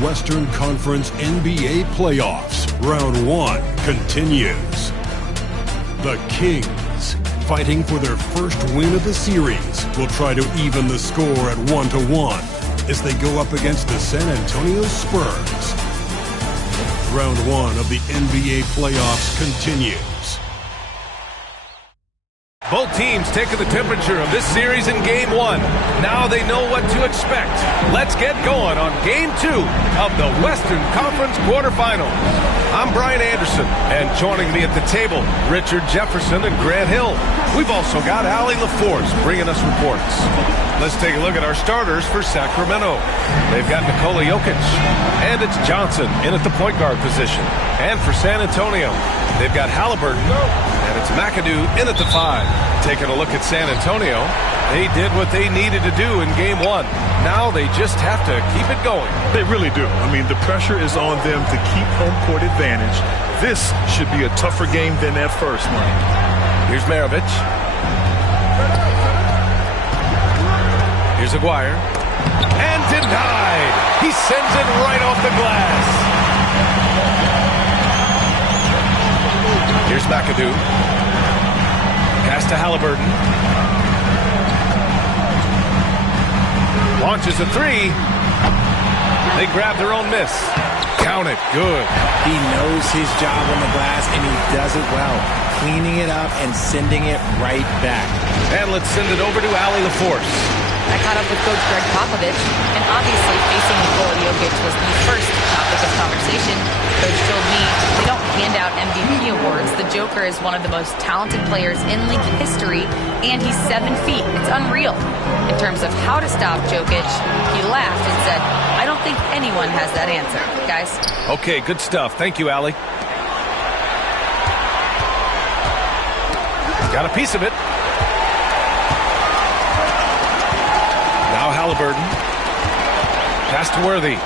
Western Conference NBA playoffs. Round 1 continues. The Kings, fighting for their first win of the series, will try to even the score at 1-1 as they go up against the San Antonio Spurs. Round 1 of the NBA playoffs continues. Both teams taking the temperature of this series in Game 1. Now they know what to expect. Let's get going on Game 2 of the Western Conference quarterfinals. I'm Brian Anderson, and joining me at the table, Richard Jefferson and Grant Hill. We've also got Allie LaForce bringing us reports. Let's take a look at our starters for Sacramento. They've got Nikola Jokic, and it's Johnson in at the point guard position. And for San Antonio, they've got Haliburton, and it's McAdoo in at the 5. Taking a look at San Antonio, they did what they needed to do in Game 1. Now they just have to keep it going. They really do. I mean, the pressure is on them to keep home court advantage. This should be a tougher game than that first one. Here's Maravich. Here's Aguirre. And denied. He sends it right off the glass. Here's McAdoo. Pass to Haliburton. Launches a 3. They grab their own miss. Count it. Good. He knows his job on the glass, and he does it well. Cleaning it up and sending it right back. And let's send it over to Allie LaForce. I caught up with Coach Greg Popovich, and obviously facing Nikola Jokic was the first topic of conversation. Coach told me we don't hand out MVP awards. The Joker is one of the most talented players in league history, and he's 7 feet. It's unreal. In terms of how to stop Jokic, he laughed and said, I don't think anyone has that answer, guys. Okay, good stuff. Thank you, Allie. Got a piece of it. Now Haliburton. Pass to Worthy.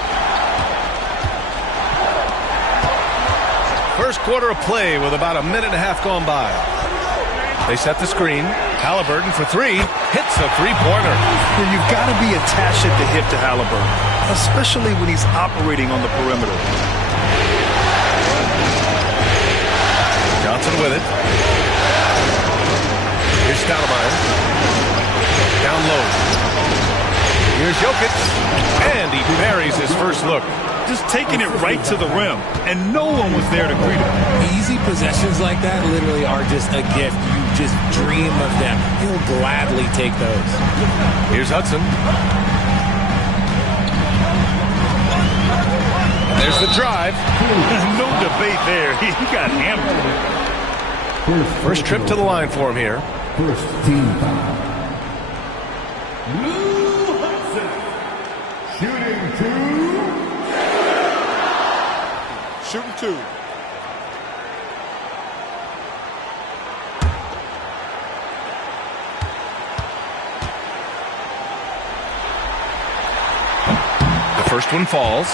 First quarter of play with about a minute and a half gone by. They set the screen. Haliburton for 3. Hits a three-pointer. You've got to be attached at the hip to Haliburton, especially when he's operating on the perimeter. Johnson with it. Here's Stoudemire. Down low. Here's Jokic. And he buries his first look. Just taking it right to the rim, and no one was there to greet him. Easy possessions like that literally are just a gift. You just dream of them. He'll gladly take those. Here's Hudson. There's the drive. No debate there. He got hammered. First trip to the line for him here. First team foul. Shooting 2. Shooting 2. The first one falls.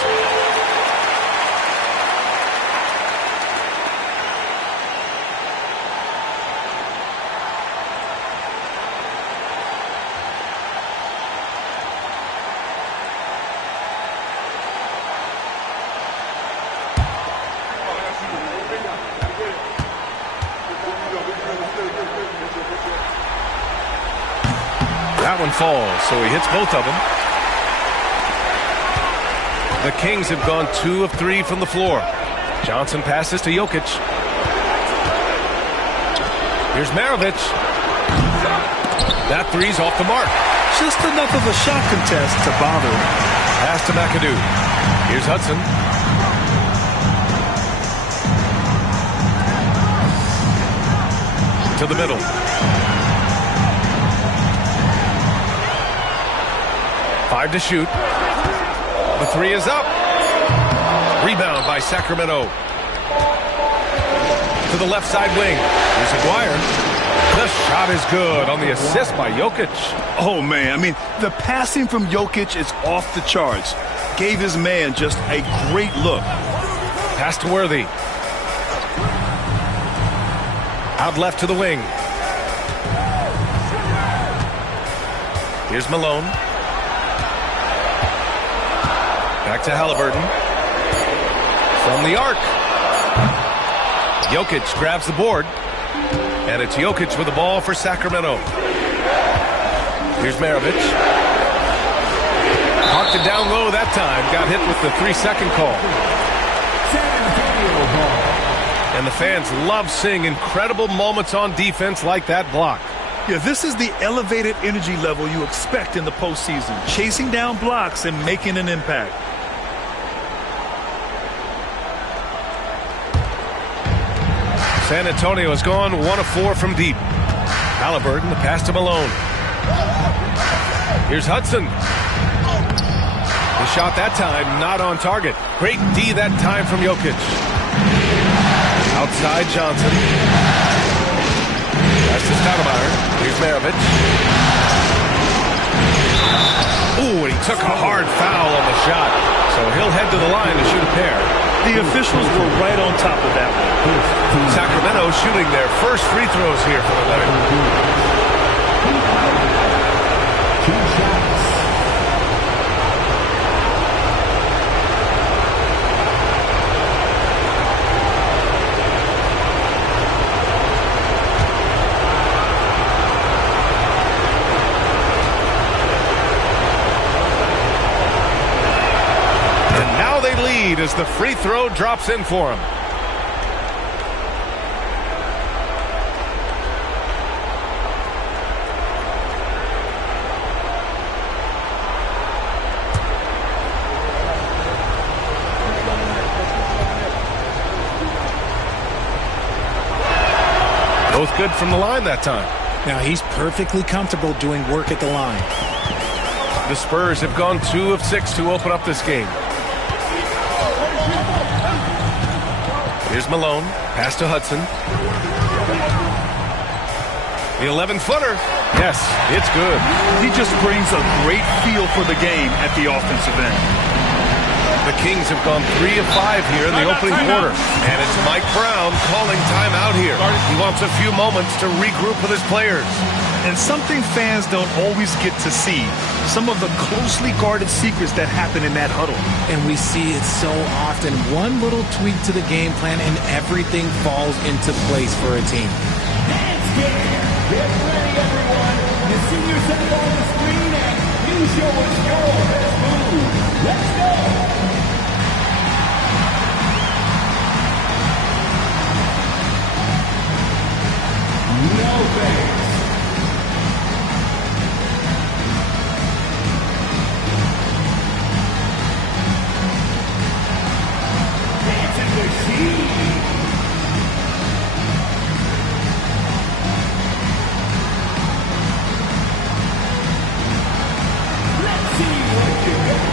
That one falls, so he hits both of them. The Kings have gone 2 of 3 from the floor. Johnson passes to Jokic. Here's Maravich. That 3's off the mark. Just enough of a shot contest to bother him. Pass to McAdoo. Here's Hudson. To the middle. Five to shoot. The 3 is up. Rebound by Sacramento. To the left side wing. Here's Aguirre. The shot is good on the assist by Jokic. Oh, man. I mean, the passing from Jokic is off the charts. Gave his man just a great look. Pass to Worthy. Out left to the wing. Here's Malone. Back to Haliburton. From the arc. Jokic grabs the board. And it's Jokic with the ball for Sacramento. Here's Maravich. Parked it down low that time. Got hit with the 3-second call. And the fans love seeing incredible moments on defense like that block. Yeah, this is the elevated energy level you expect in the postseason. Chasing down blocks and making an impact. San Antonio has gone 1 of 4 from deep. Haliburton, the pass to Malone. Here's Hudson. The shot that time not on target. Great D that time from Jokic. Outside Johnson. Pass to Stoudemire. Here's Maravich. Ooh, and he took a hard foul on the shot. So he'll head to the line to shoot a pair. The officials were right on top of that one. Sacramento shooting their first free throws here for the night. 2 shots. As the free throw drops in for him. Both good from the line that time. Now he's perfectly comfortable doing work at the line. The Spurs have gone 2 of 6 to open up this game. Here's Malone. Pass to Hudson. The 11-footer. Yes, it's good. He just brings a great feel for the game at the offensive end. The Kings have gone 3 of 5 here in the opening quarter. And it's Mike Brown calling timeout here. He wants a few moments to regroup with his players. And something fans don't always get to see. Some of the closely guarded secrets that happen in that huddle. And we see it so often. One little tweak to the game plan and everything falls into place for a team. Get ready, everyone. You see yourself on the screen and you show us your best move. Let's go. No thanks. Dancing machine. Let's see what you got.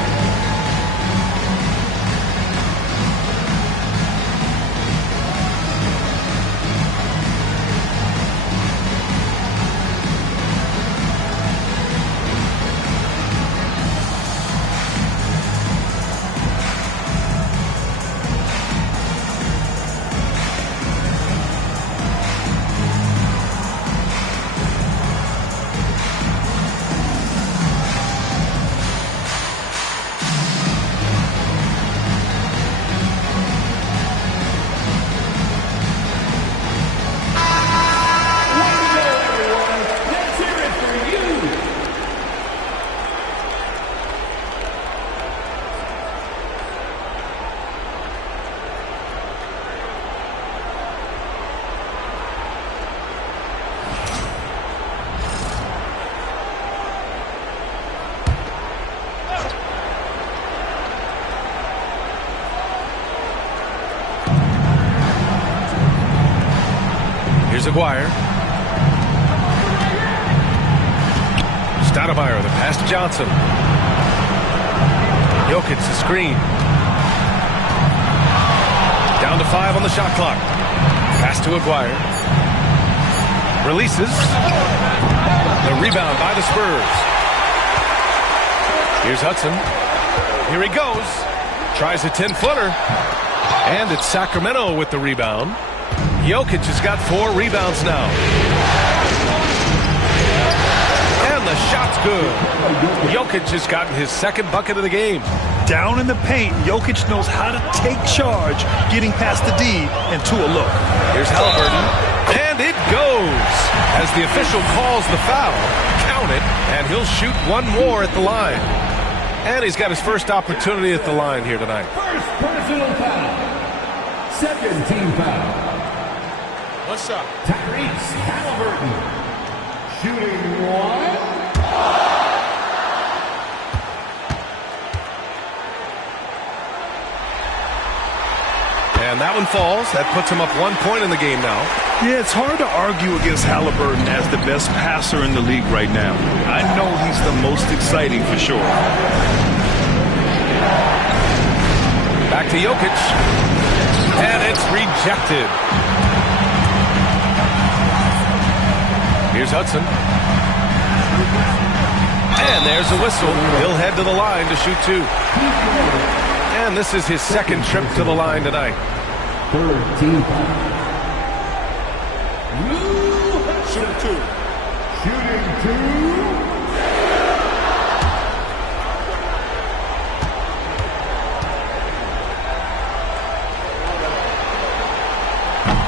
Here's Aguirre. Stoudemire, the pass to Johnson. Jokic, the screen. Down to 5 on the shot clock. Pass to Aguirre. Releases. The rebound by the Spurs. Here's Hudson. Here he goes. Tries a 10-footer. And it's Sacramento with the rebound. Jokic has got 4 rebounds now. And the shot's good. Jokic has gotten his second bucket of the game. Down in the paint, Jokic knows how to take charge, getting past the D and to a look. Here's Haliburton. And it goes! As the official calls the foul, count it, and he'll shoot one more at the line. And he's got his first opportunity at the line here tonight. First personal foul. Second team foul. What's up? Tyrese Haliburton. Shooting one. And that one falls. That puts him up 1 point in the game now. Yeah, it's hard to argue against Haliburton as the best passer in the league right now. I know he's the most exciting for sure. Back to Jokic. And it's rejected. Here's Hudson. And there's a whistle. He'll head to the line to shoot two. And this is his second trip to the line tonight. Third team foul. Shooting two. Shooting two.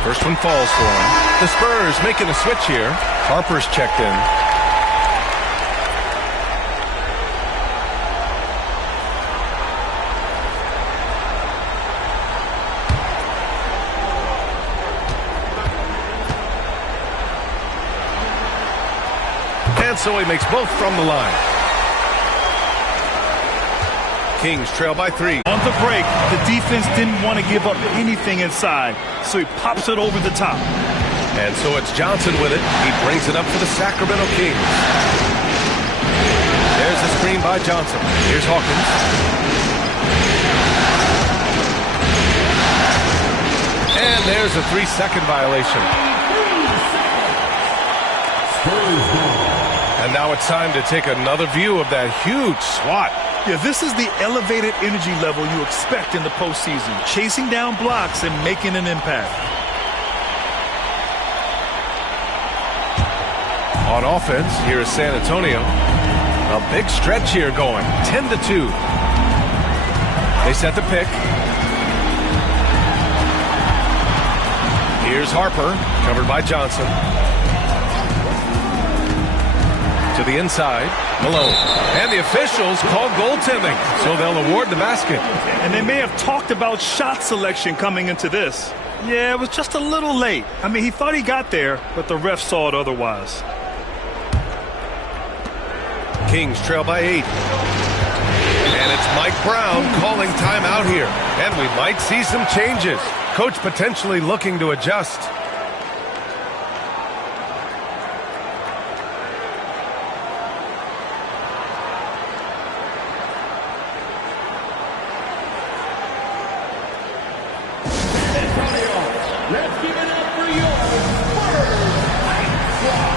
First one falls for him. The Spurs making a switch here. Harper's checked in. And so he makes both from the line. Kings trail by 3. On the break, the defense didn't want to give up anything inside, so he pops it over the top. And so it's Johnson with it. He brings it up for the Sacramento Kings. There's the screen by Johnson. Here's Hawkins. And there's a 3-second violation. And now it's time to take another view of that huge swat. Yeah, this is the elevated energy level you expect in the postseason, chasing down blocks and making an impact. On offense, here is San Antonio. A big stretch here going, 10-2. They set the pick. Here's Harper, covered by Johnson. To the inside, Malone. And the officials call goaltending, so they'll award the basket. And they may have talked about shot selection coming into this. Yeah, it was just a little late. I mean, he thought he got there, but the ref saw it otherwise. Kings trail by 8. And it's Mike Brown calling timeout here. And we might see some changes. Coach potentially looking to adjust. Let's give it up for your Spurs Fight Squad.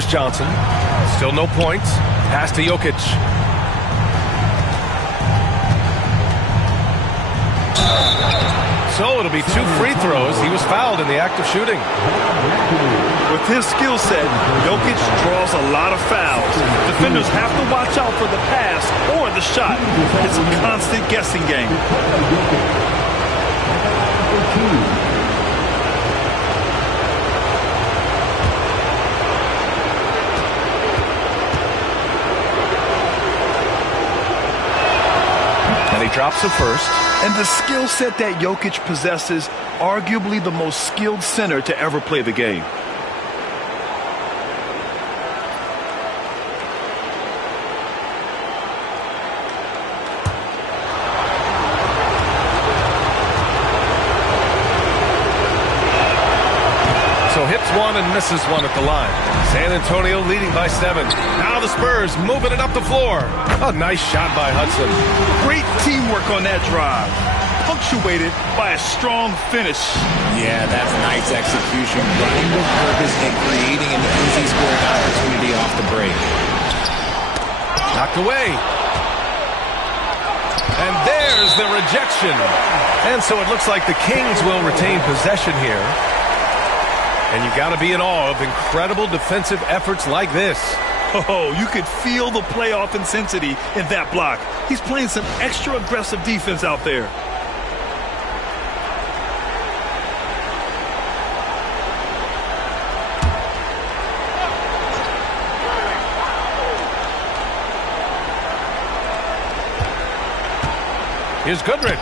Here's Johnson. Still no points. Pass to Jokic. So it'll be 2 free throws. He was fouled in the act of shooting. With his skill set, Jokic draws a lot of fouls. Defenders have to watch out for the pass or the shot. It's a constant guessing game. And he drops it first. And the skill set that Jokic possesses, arguably the most skilled center to ever play the game. So hits one and misses one at the line. San Antonio leading by 7. Now the Spurs moving it up the floor. A nice shot by Hudson. Great teamwork on that drive, punctuated by a strong finish. Yeah, that's nice execution, running with purpose and creating an easy scoring opportunity off the break. Knocked away. And there's the rejection. And so it looks like the Kings will retain possession here. And you got to be in awe of incredible defensive efforts like this. Oh, you could feel the playoff intensity in that block. He's playing some extra aggressive defense out there. Here's Goodrich.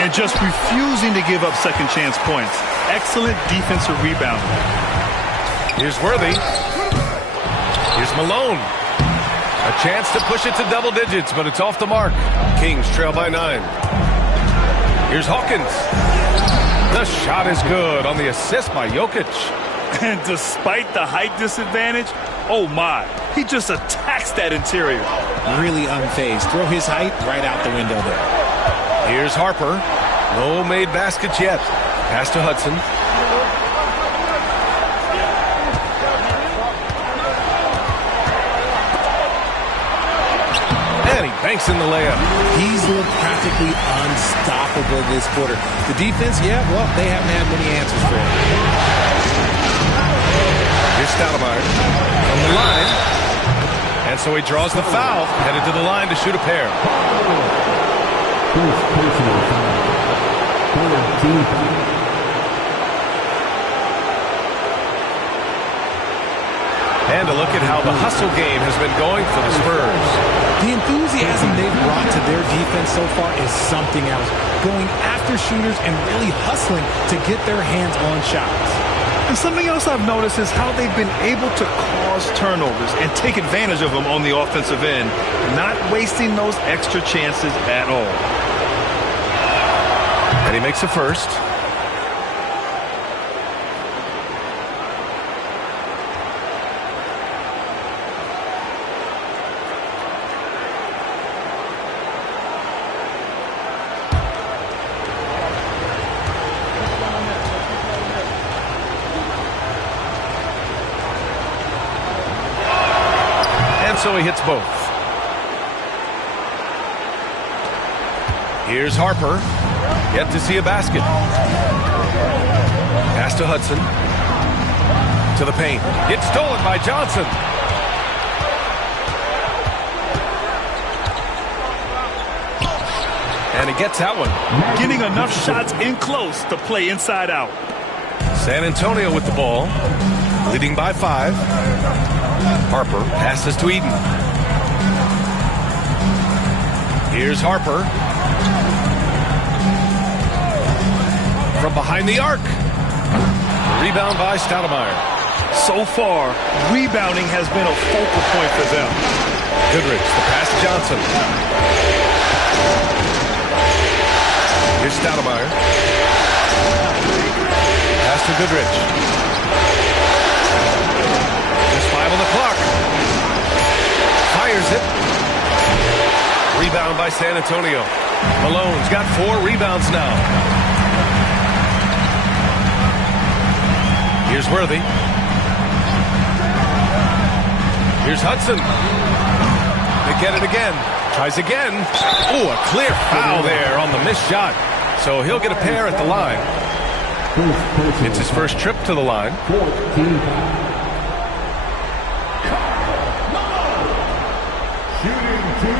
And just refusing to give up second chance points. Excellent defensive rebound. Here's Worthy. Here's Malone. A chance to push it to double digits, but it's off the mark. Kings trail by 9. Here's Hawkins. The shot is good on the assist by Jokic. And despite the height disadvantage, oh my, he just attacks that interior. Really unfazed. Throw his height right out the window there. Here's Harper. No made baskets yet. Pass to Hudson. And he banks in the layup. He's looked practically unstoppable this quarter. The defense, yeah, well, they haven't had many answers for him. Here's Stoudemire from the line. And so he draws the foul, headed to the line to shoot a pair. And a look at how the hustle game has been going for the Spurs. The enthusiasm they've brought to their defense so far is something else. Going after shooters and really hustling to get their hands on shots. And something else I've noticed is how they've been able to cause turnovers and take advantage of them on the offensive end, not wasting those extra chances at all. And he makes the first. So he hits both. Here's Harper. Yet to see a basket. Pass to Hudson. To the paint. It's stolen by Johnson. And he gets that one. Getting enough shots in close to play inside out. San Antonio with the ball. Leading by 5. Harper passes to Eden. Here's Harper. From behind the arc. Rebound by Stoudemire. So far, rebounding has been a focal point for them. Goodrich, the pass to Johnson. Here's Stoudemire. Pass to Goodrich. Just 5 on the clock. Fires it. Rebound by San Antonio. Malone's got 4 rebounds now. Here's Worthy. Here's Hudson. They get it again. Tries again. Oh, a clear foul there on the missed shot. So he'll get a pair at the line. It's his first trip to the line. Shooting two.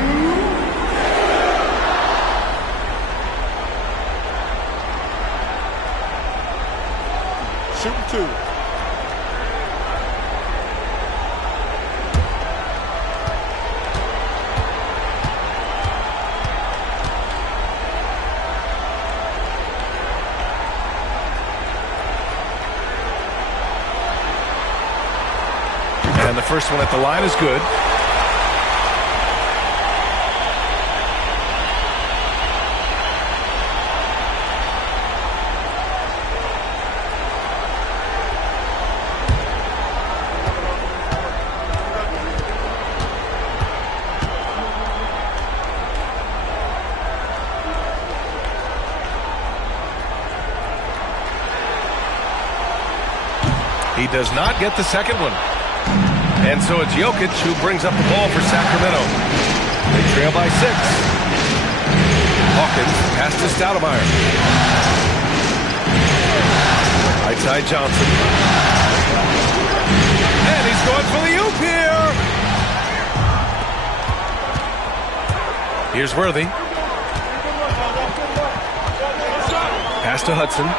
Shooting two. And the first one at the line is good. He does not get the second one. And so it's Jokic who brings up the ball for Sacramento. They trail by 6. Hawkins pass to Stoudemire. Right side Johnson. And he's going for the oop here. Here's Worthy. Pass to Hudson.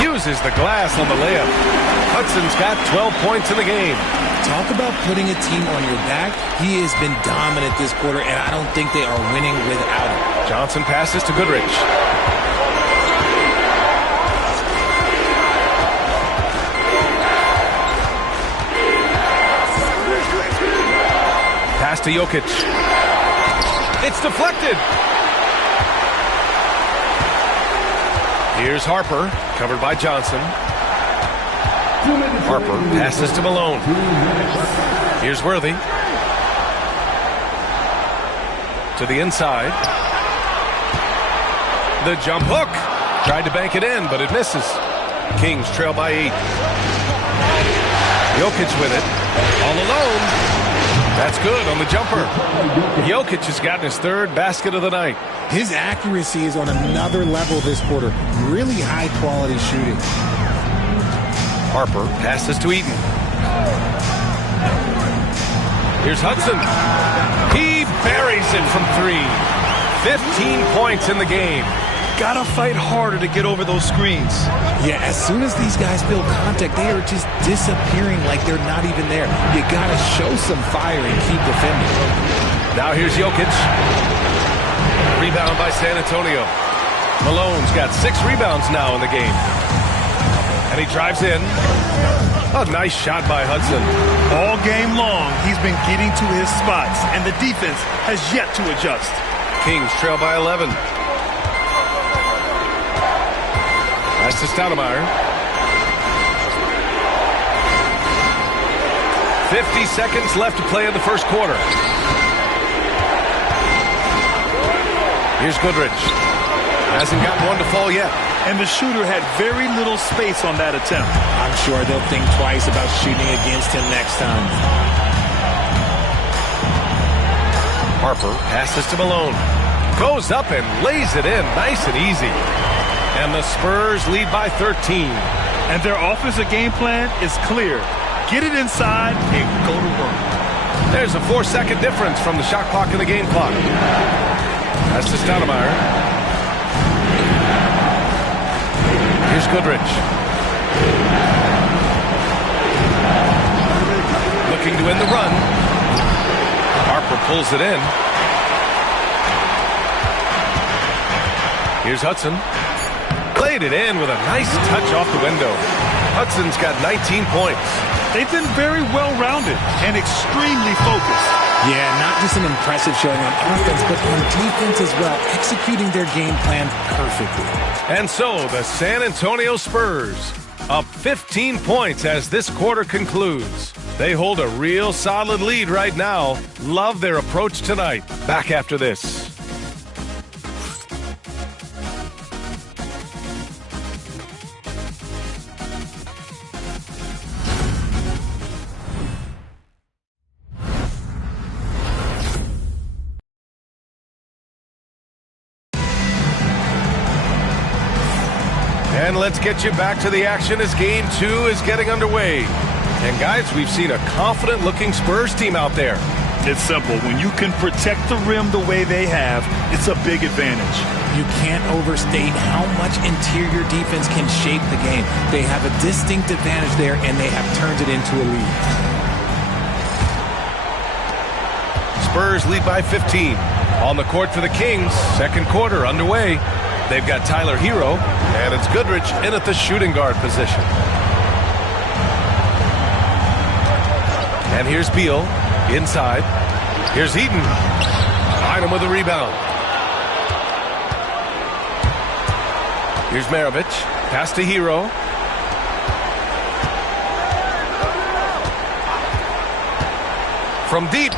Uses the glass on the layup. Hudson's got 12 points in the game. Talk about putting a team on your back. He has been dominant this quarter, and I don't think they are winning without him. Johnson passes to Goodrich. Pass to Jokic. It's deflected. Here's Harper, covered by Johnson. Harper passes to Malone. Here's Worthy. To the inside. The jump hook. Tried to bank it in, but it misses. Kings trail by 8. Jokic with it. All alone. That's good on the jumper. Jokic has gotten his third basket of the night. His accuracy is on another level this quarter. Really high-quality shooting. Harper passes to Eaton. Here's Hudson. He buries it from 3. 15 points in the game. Gotta fight harder to get over those screens. Yeah, as soon as these guys feel contact, they are just disappearing like they're not even there. You gotta show some fire and keep defending. Now here's Jokic. Rebound by San Antonio. Malone's got 6 rebounds now in the game. And he drives in. A nice shot by Hudson. All game long, he's been getting to his spots, and the defense has yet to adjust. Kings trail by 11. Pass to Stoudemire. 50 seconds left to play in the first quarter. Here's Goodrich. Hasn't gotten one to fall yet. And the shooter had very little space on that attempt. I'm sure they'll think twice about shooting against him next time. Harper passes to Malone. Goes up and lays it in nice and easy. And the Spurs lead by 13. And their offensive game plan is clear. Get it inside and go to work. There's a 4-second difference from the shot clock and the game clock. Pass to Stoudemire. Here's Goodrich. Looking to end the run. Harper pulls it in. Here's Hudson. Played it in with a nice touch off the window. Hudson's got 19 points. They've been very well-rounded and extremely focused. Yeah, not just an impressive showing on offense, but on defense as well, executing their game plan perfectly. And so the San Antonio Spurs up 15 points as this quarter concludes. They hold a real solid lead right now. Love their approach tonight. Back after this. And let's get you back to the action as Game 2 is getting underway. And guys, we've seen a confident-looking Spurs team out there. It's simple. When you can protect the rim the way they have, it's a big advantage. You can't overstate how much interior defense can shape the game. They have a distinct advantage there, and they have turned it into a lead. Spurs lead by 15. On the court for the Kings, second quarter underway. They've got Tyler Hero, and it's Goodrich in at the shooting guard position. And here's Beal inside. Here's Eaton. Bynum with a rebound. Here's Maravich. Pass to Hero. From deep.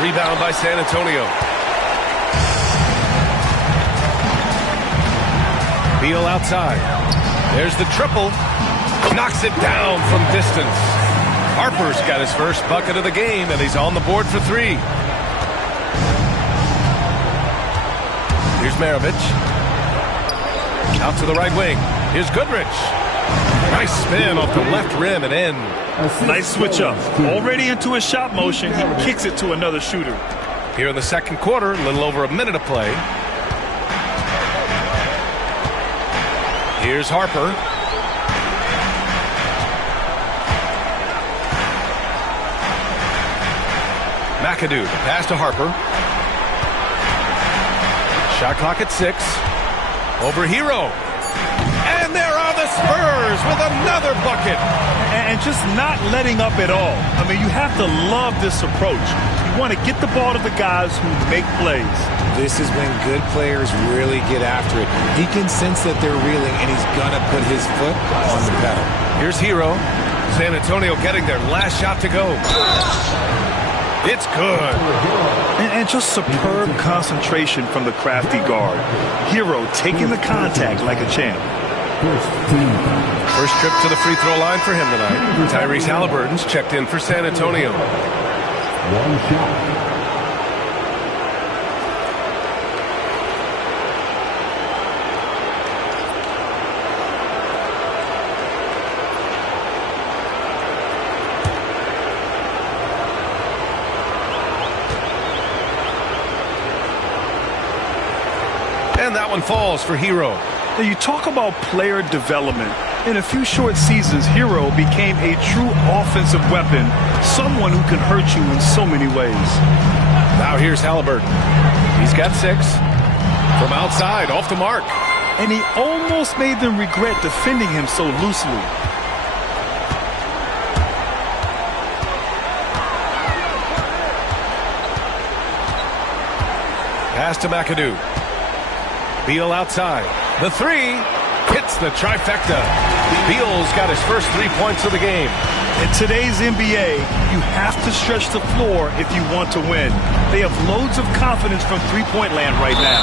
Rebound by San Antonio. Beal outside. There's the triple. Knocks it down from distance. Harper's got his first bucket of the game, and he's on the board for three. Here's Maravich. Out to the right wing. Here's Goodrich. Nice spin off the left rim and in. Nice switch up. Already into a shot motion, he kicks it to another shooter. Here in the second quarter, a little over a minute of play. Here's Harper. McAdoo, pass to Harper. Shot clock at 6. Over Hero. And there are the Spurs with another bucket. And just not letting up at all. I mean, you have to love this approach. You want to get the ball to the guys who make plays. This is when good players really get after it. He can sense that they're reeling, and he's going to put his foot on the pedal. Here's Hero. San Antonio getting their last shot to go. It's good. And just superb concentration from the crafty guard. Hero taking the contact like a champ. First trip to the free throw line for him tonight. Tyrese Haliburton's checked in for San Antonio. One shot. And that one falls for Hero. Now you talk about player development. In a few short seasons, Hero became a true offensive weapon, someone who can hurt you in so many ways. Now here's Haliburton. He's got 6. From outside, off the mark. And he almost made them regret defending him so loosely. Pass to McAdoo. Beal outside. The 3 hits the trifecta. Beal's got his first 3 points of the game. In today's NBA, you have to stretch the floor if you want to win. They have loads of confidence from three-point land right now.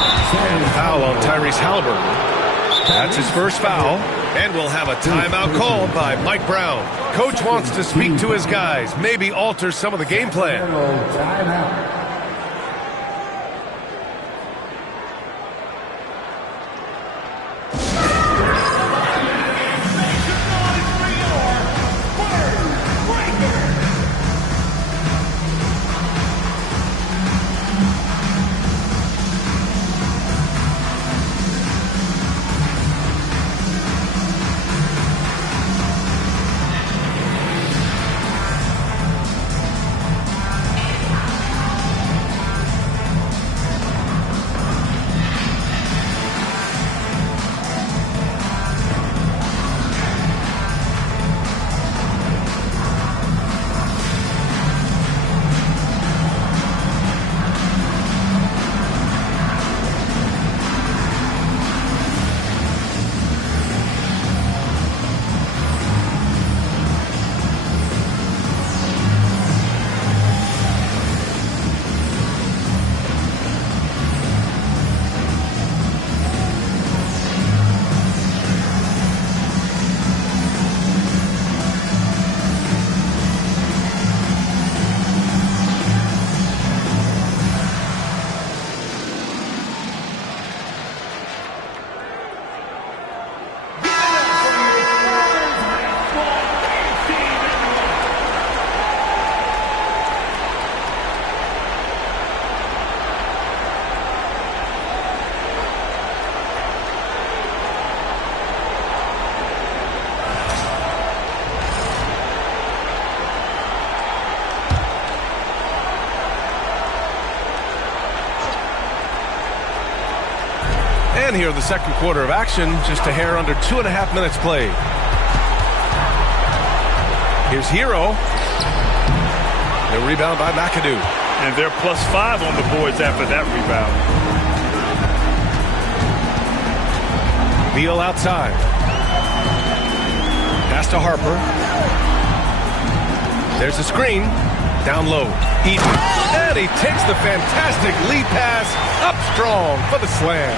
And foul on Tyrese Haliburton. That's his first foul. And we'll have a timeout called by Mike Brown. Coach wants to speak to his guys, maybe alter some of the game plan. Timeout. again here in the second quarter of action. Just a hair under 2.5 minutes played. Here's Hero. The rebound by McAdoo. And they're +5 on the boards after that rebound. Beal outside. Pass to Harper. There's a screen. Down low. Eaton. And he takes the fantastic lead pass up strong for the slam.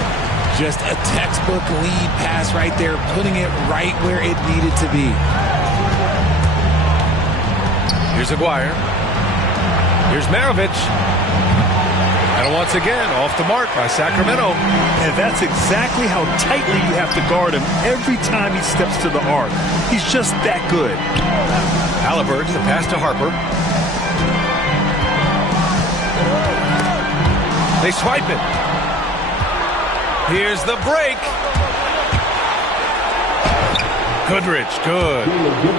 Just a textbook lead pass right there, putting it right where it needed to be. Here's Aguirre. Here's Maravich. And once again, off the mark by Sacramento. And that's exactly how tightly you have to guard him every time he steps to the arc. He's just that good. Haliburton, the pass to Harper. They swipe it. Here's the break. Goodrich, good.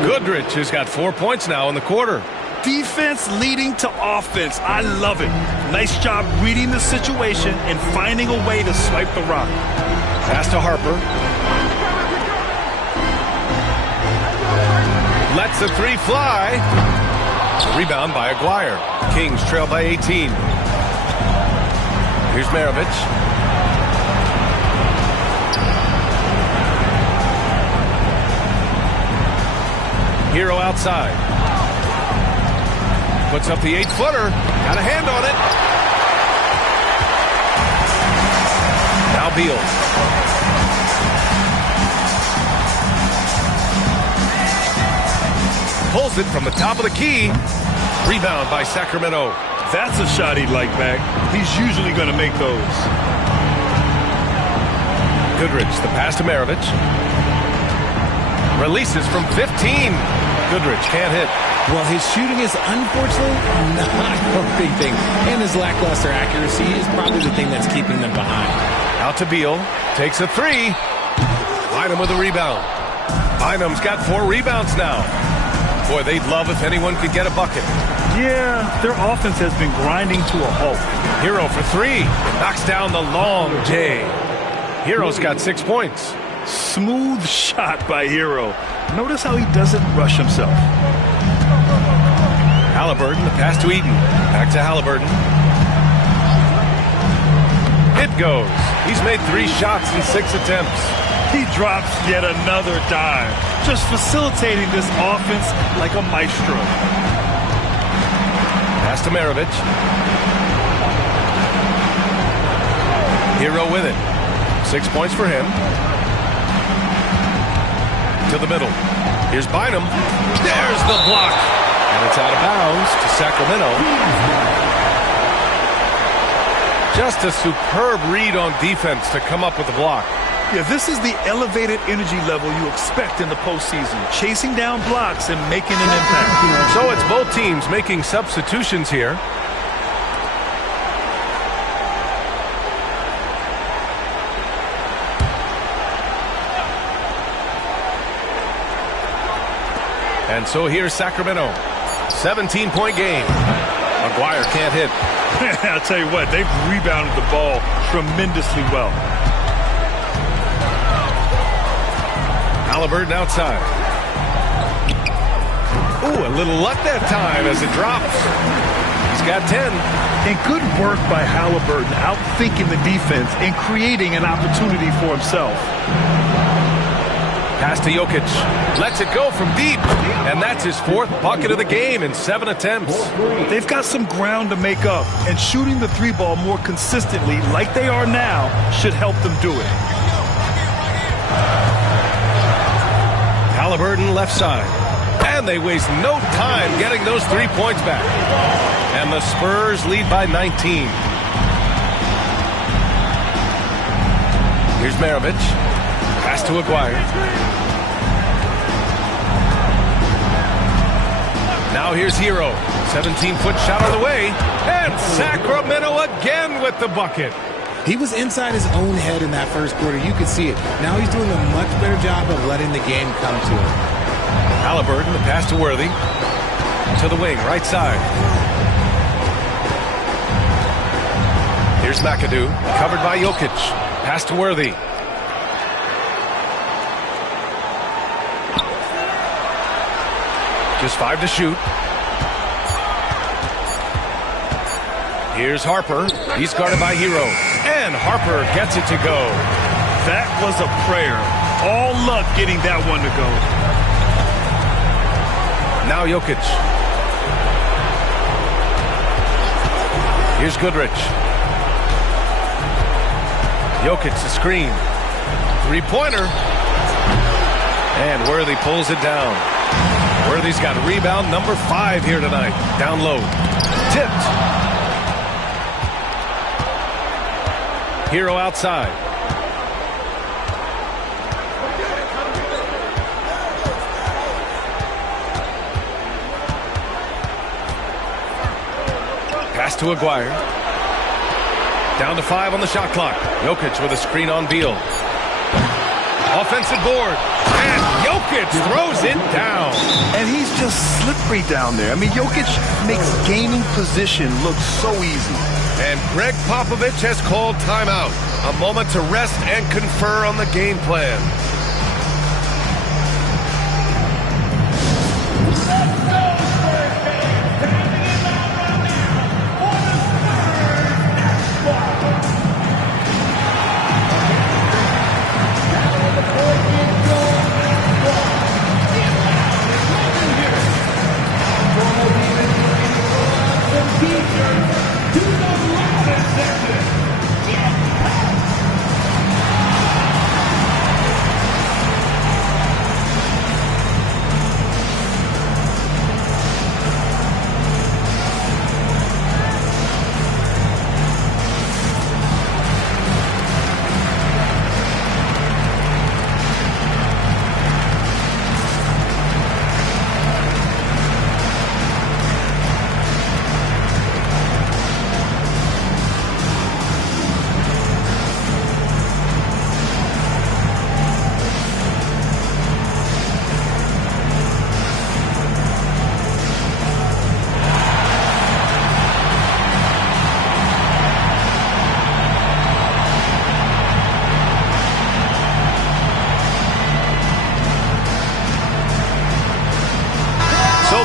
Goodrich has got 4 points now in the quarter. Defense leading to offense. I love it. Nice job reading the situation and finding a way to swipe the rock. Pass to Harper. Lets the three fly. Rebound by Aguirre. Kings trail by 18. Here's Maravich. Hero outside. Puts up the 8-footer. Got a hand on it. Now Beal. Pulls it from the top of the key. Rebound by Sacramento. That's a shot he'd like back. He's usually going to make those. Goodrich, the pass to Maravich. Releases from 15. Goodrich can't hit. Well, his shooting is unfortunately not a big thing. And his lackluster accuracy is probably the thing that's keeping them behind. Out to Beal. Takes a three. Bynum with a rebound. Bynum's got 4 rebounds now. Boy, they'd love if anyone could get a bucket. Yeah, their offense has been grinding to a halt. Hero for 3. Knocks down the long J. Hero's got 6 points. Smooth shot by Hero. Notice how he doesn't rush himself. Haliburton, the pass to Eaton. Back to Haliburton. It goes. He's made 3 shots in 6 attempts. He drops yet another dime. Just facilitating this offense like a maestro. Pass to Maravich. Hero with it. 6 points for him. To the middle. Here's Bynum. There's the block. And it's out of bounds to Sacramento. Just a superb read on defense to come up with the block. Yeah, this is the elevated energy level you expect in the postseason. Chasing down blocks and making an impact. So it's both teams making substitutions here. And so here's Sacramento. 17-point game. Aguirre can't hit. I'll tell you what, they've rebounded the ball tremendously well. Haliburton outside. Ooh, a little luck that time as it drops. He's got 10. And good work by Haliburton, outthinking the defense and creating an opportunity for himself. Pass to Jokic. Lets it go from deep. And that's his 4th bucket of the game in 7 attempts. They've got some ground to make up, and shooting the 3-ball more consistently like they are now should help them do it. Haliburton left side. And they waste no time getting those 3 points back. And the Spurs lead by 19. Here's Maravich. Pass to Aguirre. Now here's Hero. 17-foot shot on the way. And Sacramento again with the bucket. He was inside his own head in that first quarter. You could see it. Now he's doing a much better job of letting the game come to him. Haliburton, the pass to Worthy. To the wing, right side. Here's McAdoo, covered by Jokic. Pass to Worthy. Just 5 to shoot. Here's Harper. He's guarded by Hero. And Harper gets it to go. That was a prayer. All luck getting that one to go. Now Jokic. Here's Goodrich. Jokic, the screen. Three-pointer. And Worthy pulls it down. Worthy's got rebound number 5 here tonight. Down low. Tipped. Hero outside. Pass to Aguirre. Down to 5 on the shot clock. Jokic with a screen on Beal. Offensive board. And Jokic throws it down. And he's just slippery down there. I mean, Jokic makes gaining position look so easy. And Greg Popovich has called timeout. A moment to rest and confer on the game plan.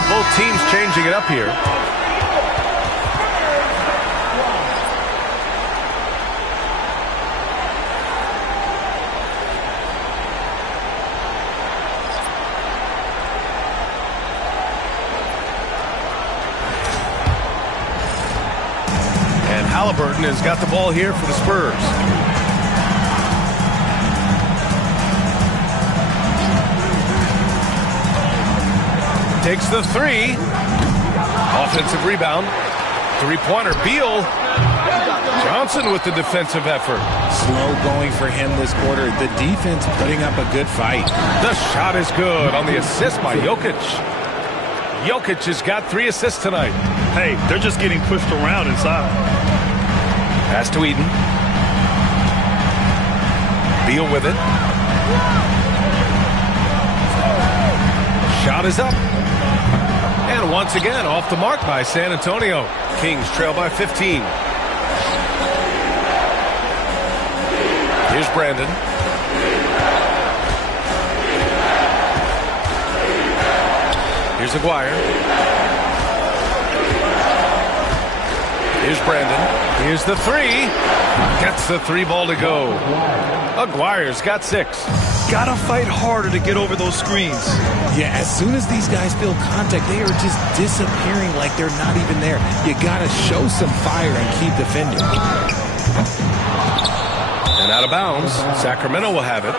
Both teams changing it up here. And Haliburton has got the ball here for the Spurs. Takes the 3. Offensive rebound. Three-pointer. Beal. Johnson with the defensive effort. Slow going for him this quarter. The defense putting up a good fight. The shot is good on the assist by Jokic. Jokic has got 3 assists tonight. Hey, they're just getting pushed around inside. Pass to Eden. Beal with it. Shot is up. And once again, off the mark by San Antonio. Kings trail by 15. Here's Brandon. Here's Aguirre. Here's Brandon. Here's the 3. Gets the 3 ball to go. Aguirre's got 6. Gotta fight harder to get over those screens. Yeah, as soon as these guys feel contact, they are just disappearing like they're not even there. You gotta show some fire and keep defending. And out of bounds, Sacramento will have it.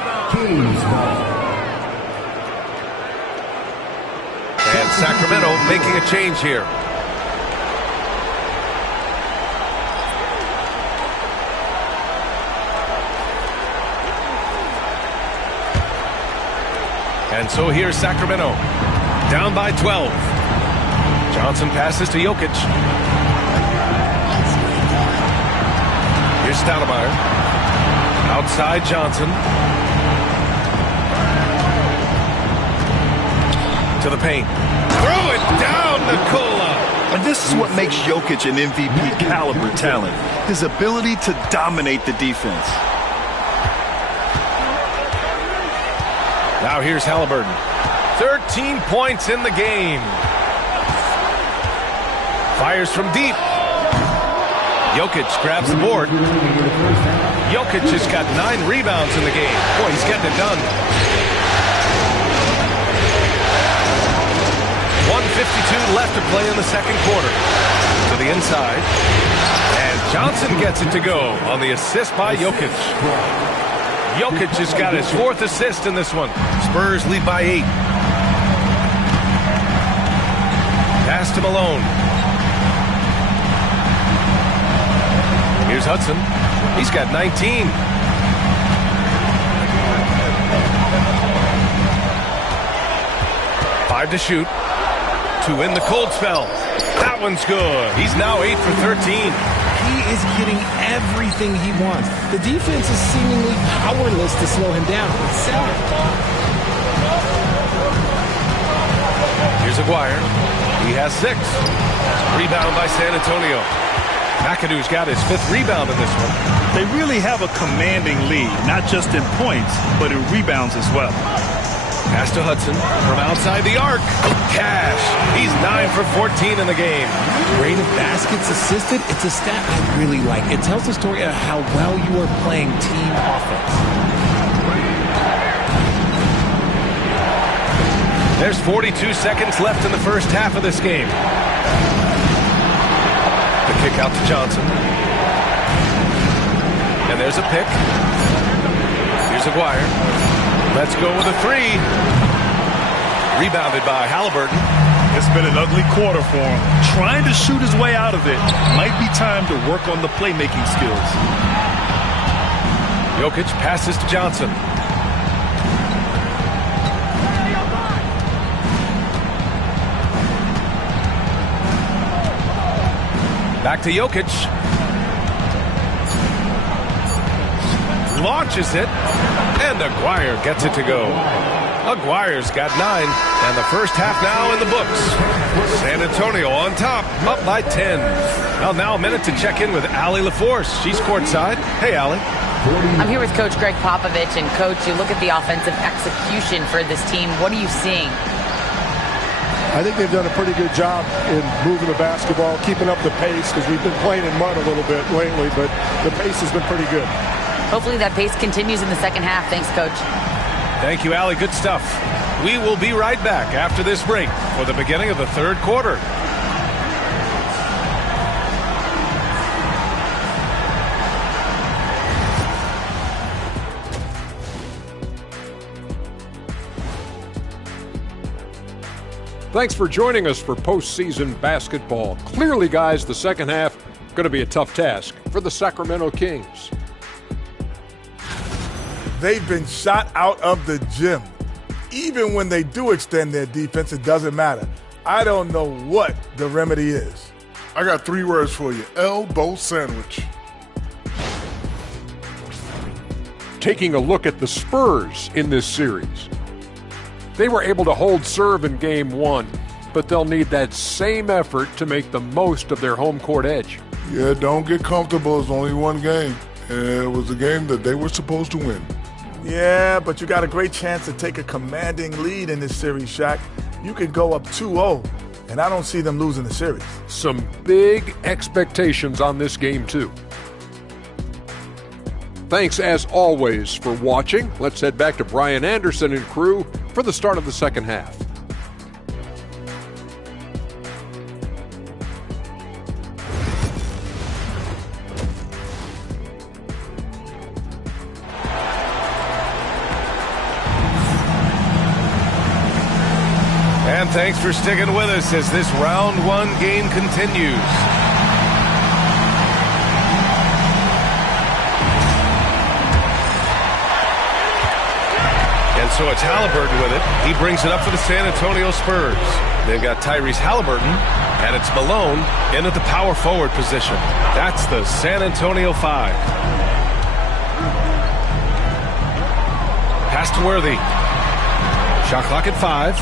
And Sacramento making a change here. And so here's Sacramento, down by 12. Johnson passes to Jokic. Here's Stoudemire. Outside Johnson. To the paint. Throw it down, Nikola. And this is what makes Jokic an MVP caliber talent. His ability to dominate the defense. Now here's Haliburton. 13 points in the game. Fires from deep. Jokic grabs the board. Jokic has got 9 rebounds in the game. Boy, he's getting it done. 1:52 left to play in the second quarter. To the inside. And Johnson gets it to go on the assist by Jokic. Jokic has got his 4th assist in this one. Spurs lead by 8. Pass to Malone. Here's Hudson. He's got 19. Five to shoot. To win the cold spell. That one's good. He's now 8 for 13. He is getting everything he wants. The defense is seemingly powerless to slow him down. It's sad. Here's Aguirre. He has 6. Rebound by San Antonio. McAdoo's got his 5th rebound in this one. They really have a commanding lead, not just in points, but in rebounds as well. Pass to Hudson from outside the arc. Cash. He's 9 for 14 in the game. Rate of baskets assisted, it's a stat I really like. It tells the story of how well you are playing team offense. There's 42 seconds left in the first half of this game. The kick out to Johnson. And there's a pick. Here's Aguirre. Let's go with a 3. Rebounded by Haliburton. It's been an ugly quarter for him. Trying to shoot his way out of it. Might be time to work on the playmaking skills. Jokic passes to Johnson. Back to Jokic. Launches it. And Aguirre gets it to go. Aguirre's got 9. And the first half now in the books. San Antonio on top, up by 10. Well, now a minute to check in with Allie LaForce. She's courtside. Hey, Allie. I'm here with Coach Greg Popovich. And, Coach, you look at the offensive execution for this team. What are you seeing? I think they've done a pretty good job in moving the basketball, keeping up the pace, because we've been playing in mud a little bit lately, but the pace has been pretty good. Hopefully that pace continues in the second half. Thanks, Coach. Thank you, Allie. Good stuff. We will be right back after this break for the beginning of the third quarter. Thanks for joining us for postseason basketball. Clearly, guys, the second half going to be a tough task for the Sacramento Kings. They've been shot out of the gym. Even when they do extend their defense, it doesn't matter. I don't know what the remedy is. I got 3 words for you. Elbow sandwich. Taking a look at the Spurs in this series. They were able to hold serve in Game 1, but they'll need that same effort to make the most of their home court edge. Yeah, don't get comfortable. It's only one game. And it was a game that they were supposed to win. Yeah, but you got a great chance to take a commanding lead in this series, Shaq. You could go up 2-0, and I don't see them losing the series. Some big expectations on this game, too. Thanks, as always, for watching. Let's head back to Brian Anderson and crew for the start of the second half. And thanks for sticking with us as this round 1 game continues. And so it's Haliburton with it. He brings it up for the San Antonio Spurs. They've got Tyrese Haliburton, and it's Malone in at the power forward position. That's the San Antonio 5. Pass to Worthy. Shot clock at 5.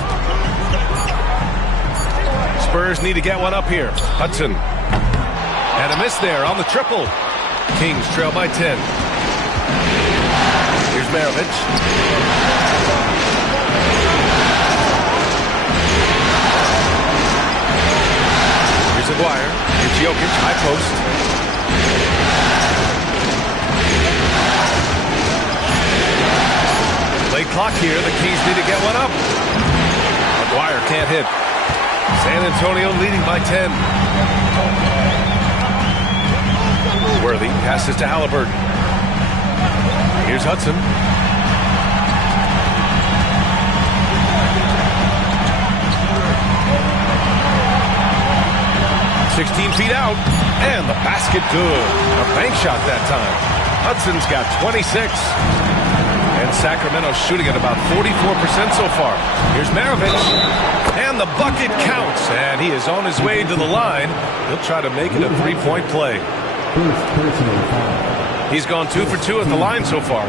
Spurs need to get one up here. Hudson. And a miss there on the triple. Kings trail by 10. Here's Maravich. Jokic, high post. Late clock here. The Kings need to get one up. Maguire can't hit. San Antonio leading by 10. Worthy passes to Haliburton. Here's Hudson. "16 feet out, and the basket good. A bank shot that time. Hudson's got 26. And Sacramento shooting at about 44% so far. Here's Maravich. And the bucket counts. And he is on his way to the line. He'll try to make it a three-point play. He's gone 2 for 2 at the line so far.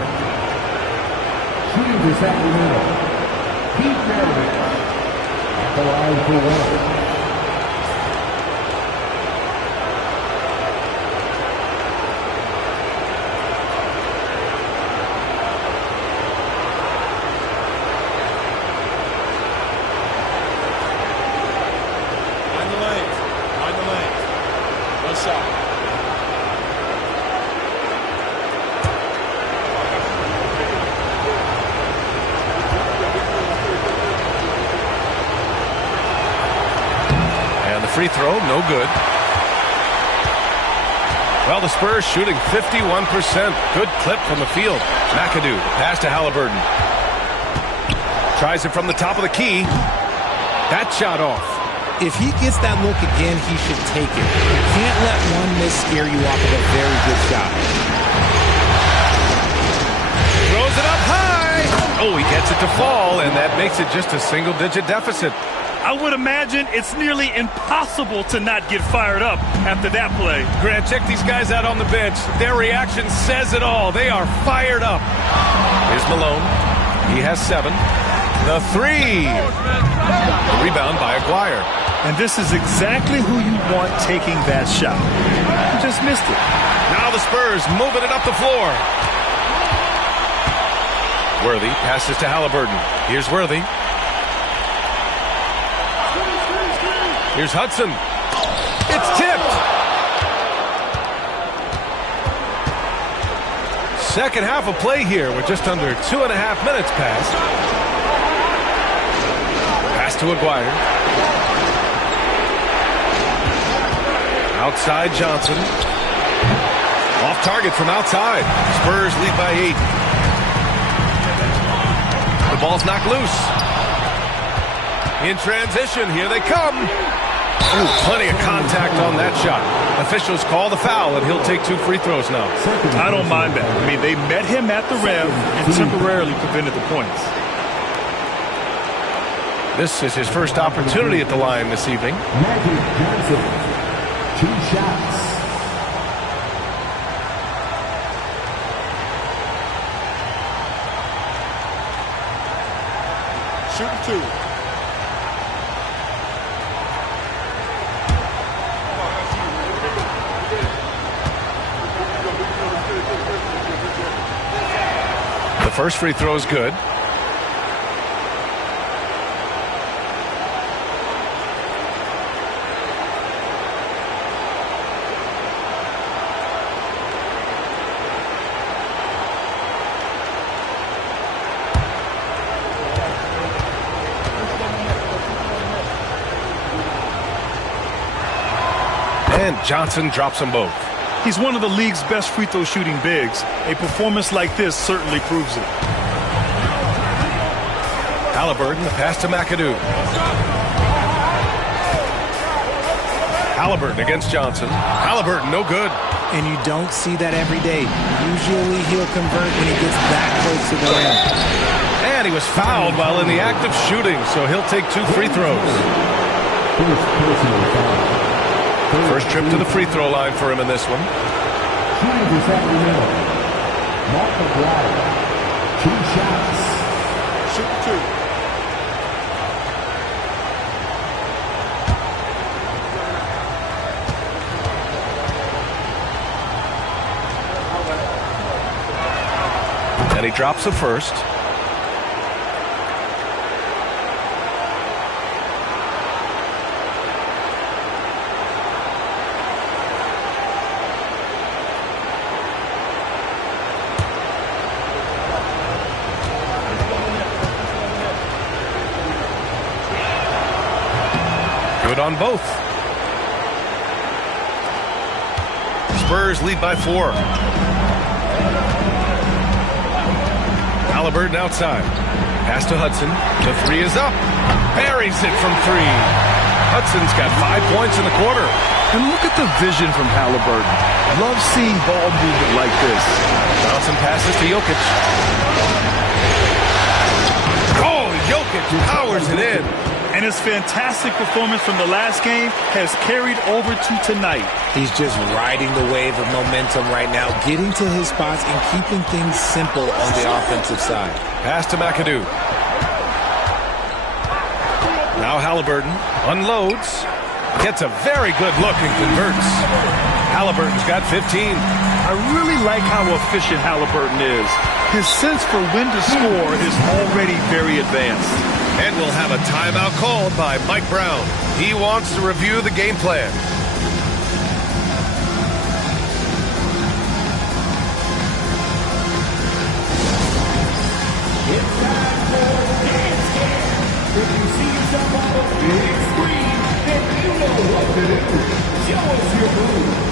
Shooting for Sacramento. Pete Maravich at the line for one. Free throw, no good. Well, the Spurs shooting 51%. Good clip from the field. McAdoo, pass to Haliburton. Tries it from the top of the key. That shot off. If he gets that look again, he should take it. You can't let one miss scare you off of a very good shot. Throws it up high. Oh, he gets it to fall, and that makes it just a single-digit deficit. I would imagine it's nearly impossible to not get fired up after that play. Grant, check these guys out on the bench. Their reaction says it all. They are fired up. Here's Malone. He has 7. The 3. The rebound by Aguirre. And this is exactly who you want taking that shot. You just missed it. Now the Spurs moving it up the floor. Worthy passes to Haliburton. Here's Worthy. Here's Hudson. It's tipped. Second half of play here with just under 2.5 minutes passed. Pass to Aguirre. Outside Johnson. Off target from outside. Spurs lead by 8. The ball's knocked loose. In transition, here they come. Ooh, plenty of contact on that shot. Officials call the foul, and he'll take 2 free throws now. I don't mind that. I mean, they met him at the rim and temporarily prevented the points. This is his first opportunity at the line this evening. Magic Johnson, 2 shots. Shooting 2. The first free throw is good. And Johnson drops them both. He's one of the league's best free throw shooting bigs. A performance like this certainly proves it. Haliburton, the pass to McAdoo. Haliburton against Johnson. Haliburton, no good. And you don't see that every day. Usually he'll convert when he gets that close to the rim. And he was fouled while in the act of shooting, so he'll take 2 free throws. First trip to the free throw line for him in this one. Shooting for Sacramento. Mark Aguirre, 2 shots. Shoot 2. And he drops the first. Good on both. Spurs lead by 4. Haliburton outside. Pass to Hudson. The 3 is up. Buries it from 3. Hudson's got 5 points in the quarter. And look at the vision from Haliburton. Love seeing ball movement like this. Johnson passes to Jokic. Oh, Jokic powers it in. And his fantastic performance from the last game has carried over to tonight. He's just riding the wave of momentum right now, getting to his spots and keeping things simple on the offensive side. Pass to McAdoo. Now Haliburton unloads. Gets a very good look and converts. Haliburton's got 15. I really like how efficient Haliburton is. His sense for when to score is already very advanced. And we'll have a timeout called by Mike Brown. He wants to review the game plan. It's time for Dance Cam. If you see yourself on the big screen, then you know what to do. Show us your move.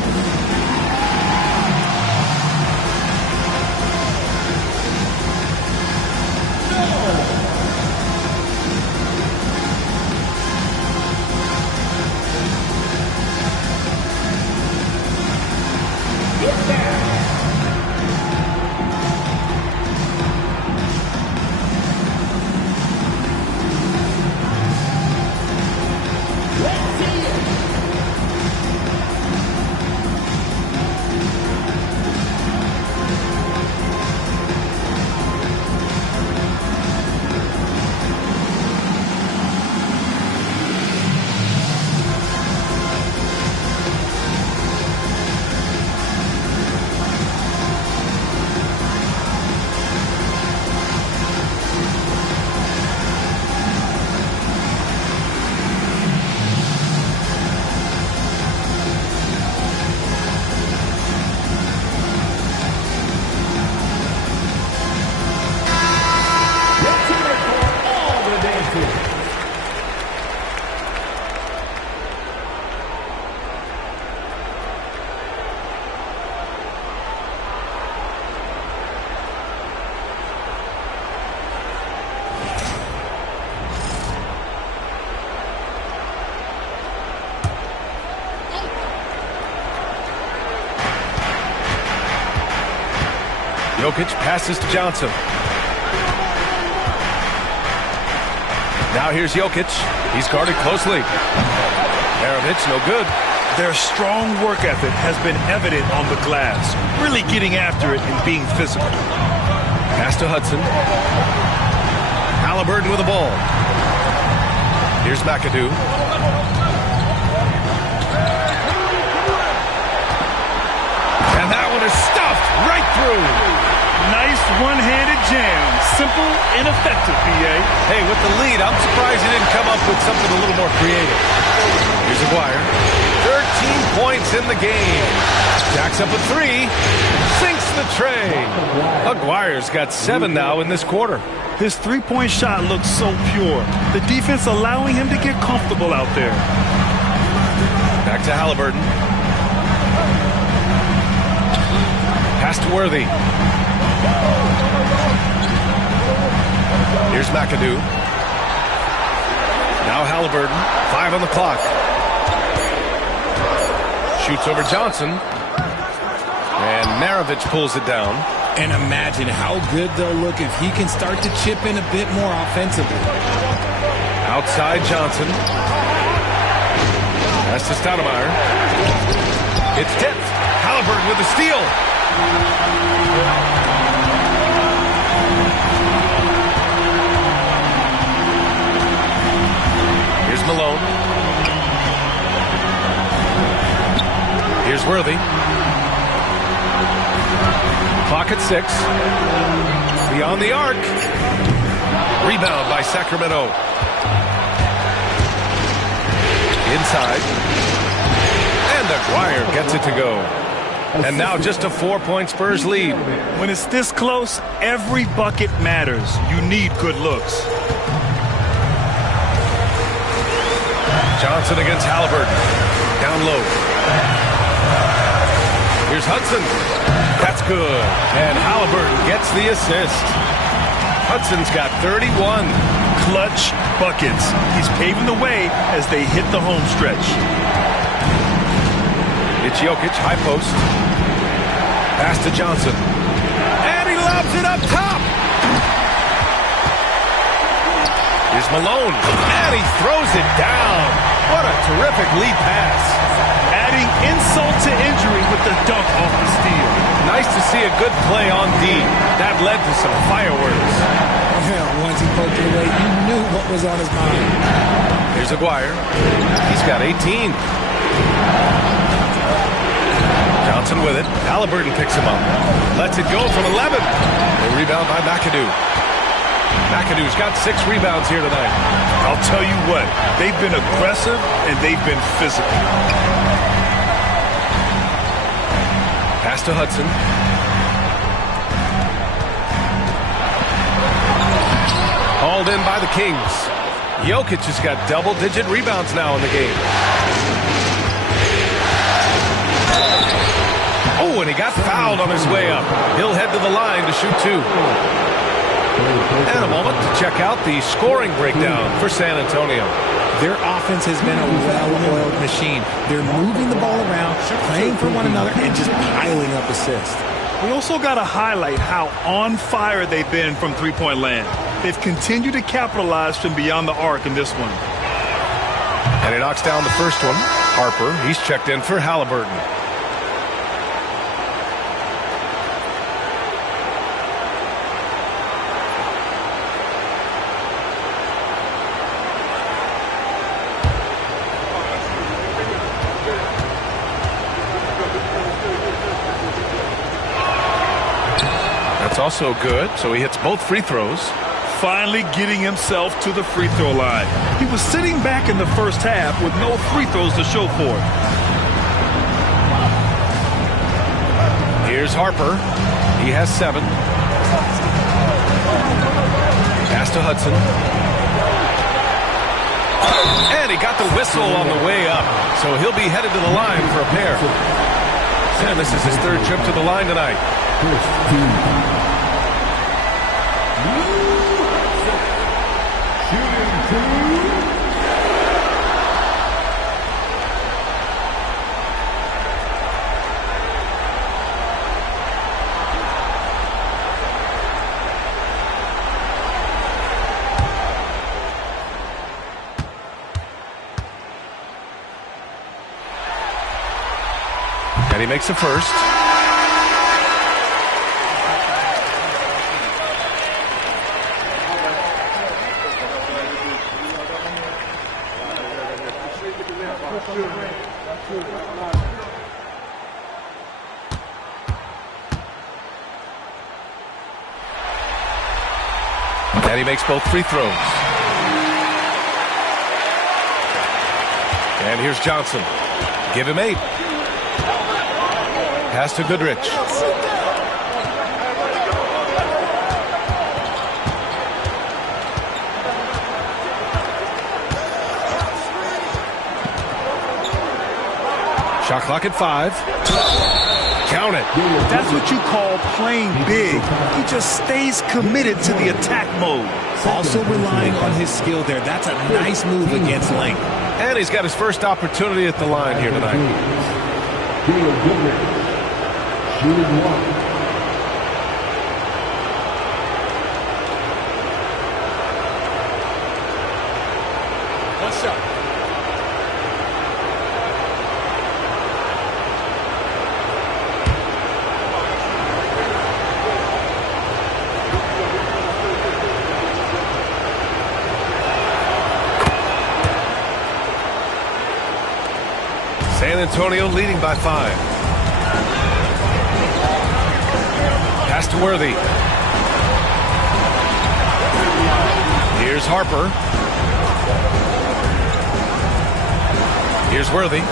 Jokic passes to Johnson. Now here's Jokic. He's guarded closely. Maravich, no good. Their strong work ethic has been evident on the glass, really getting after it and being physical. Pass to Hudson. Haliburton with the ball. Here's McAdoo. And that one is stuffed right through. Nice one-handed jam. Simple and effective, B.A. Hey, with the lead, I'm surprised he didn't come up with something a little more creative. Here's Aguirre. 13 points in the game. Jacks up a 3. Sinks the tray. Aguirre's got 7 now in this quarter. His three-point shot looks so pure. The defense allowing him to get comfortable out there. Back to Haliburton. Pass to Worthy. Here's McAdoo. Now Haliburton. 5 on the clock. Shoots over Johnson. And Maravich pulls it down. And imagine how good they'll look if he can start to chip in a bit more offensively. Outside Johnson. Pass to Stoudemire. It's tipped. Haliburton with the steal. Here's Malone. Here's Worthy. Clock at 6. Beyond the arc. Rebound by Sacramento. Inside. And Aguirre gets it to go. And now just a 4-point Spurs lead. When it's this close, every bucket matters. You need good looks. Johnson against Haliburton. Down low. Here's Hudson. That's good. And Haliburton gets the assist. Hudson's got 31. Clutch buckets. He's paving the way as they hit the home stretch. It's Jokic, high post. Pass to Johnson. And he lobs it up top. Here's Malone. And he throws it down. What a terrific lead pass. Adding insult to injury with the dunk off the steal. Nice to see a good play on D. That led to some fireworks. Once he poked it away, you knew what was on his mind. Here's Aguirre. He's got 18. Johnson with it. Haliburton picks him up. Lets it go from 11. A rebound by McAdoo. McAdoo's got 6 rebounds here tonight. I'll tell you what, they've been aggressive and they've been physical. Pass to Hudson. Hauled in by the Kings. Jokic has got double-digit rebounds now in the game. Oh, and he got fouled on his way up. He'll head to the line to shoot 2. And a moment to check out the scoring breakdown for San Antonio. Their offense has been a well-oiled machine. They're moving the ball around, playing for one another, and just piling up assists. We also got to highlight how on fire they've been from three-point land. They've continued to capitalize from beyond the arc in this one. And he knocks down the first one. Harper, he's checked in for Haliburton. Also good, so he hits both free throws. Finally getting himself to the free throw line. He was sitting back in the first half with no free throws to show for it. Here's Harper. He has 7. Pass to Hudson. And he got the whistle on the way up, so he'll be headed to the line for a pair. And this is his 3rd trip to the line tonight. And he makes the first. And he makes both free throws. And here's Johnson. Give him 8. Pass to Goodrich. Shot clock at 5. Count it. That's what you call playing big. He just stays committed to the attack mode. Also relying on his skill there. That's a nice move against length. And he's got his first opportunity at the line here tonight. Shooting 1. What's up? San Antonio leading by 5. Pass to Worthy. Here's Harper. Here's Worthy.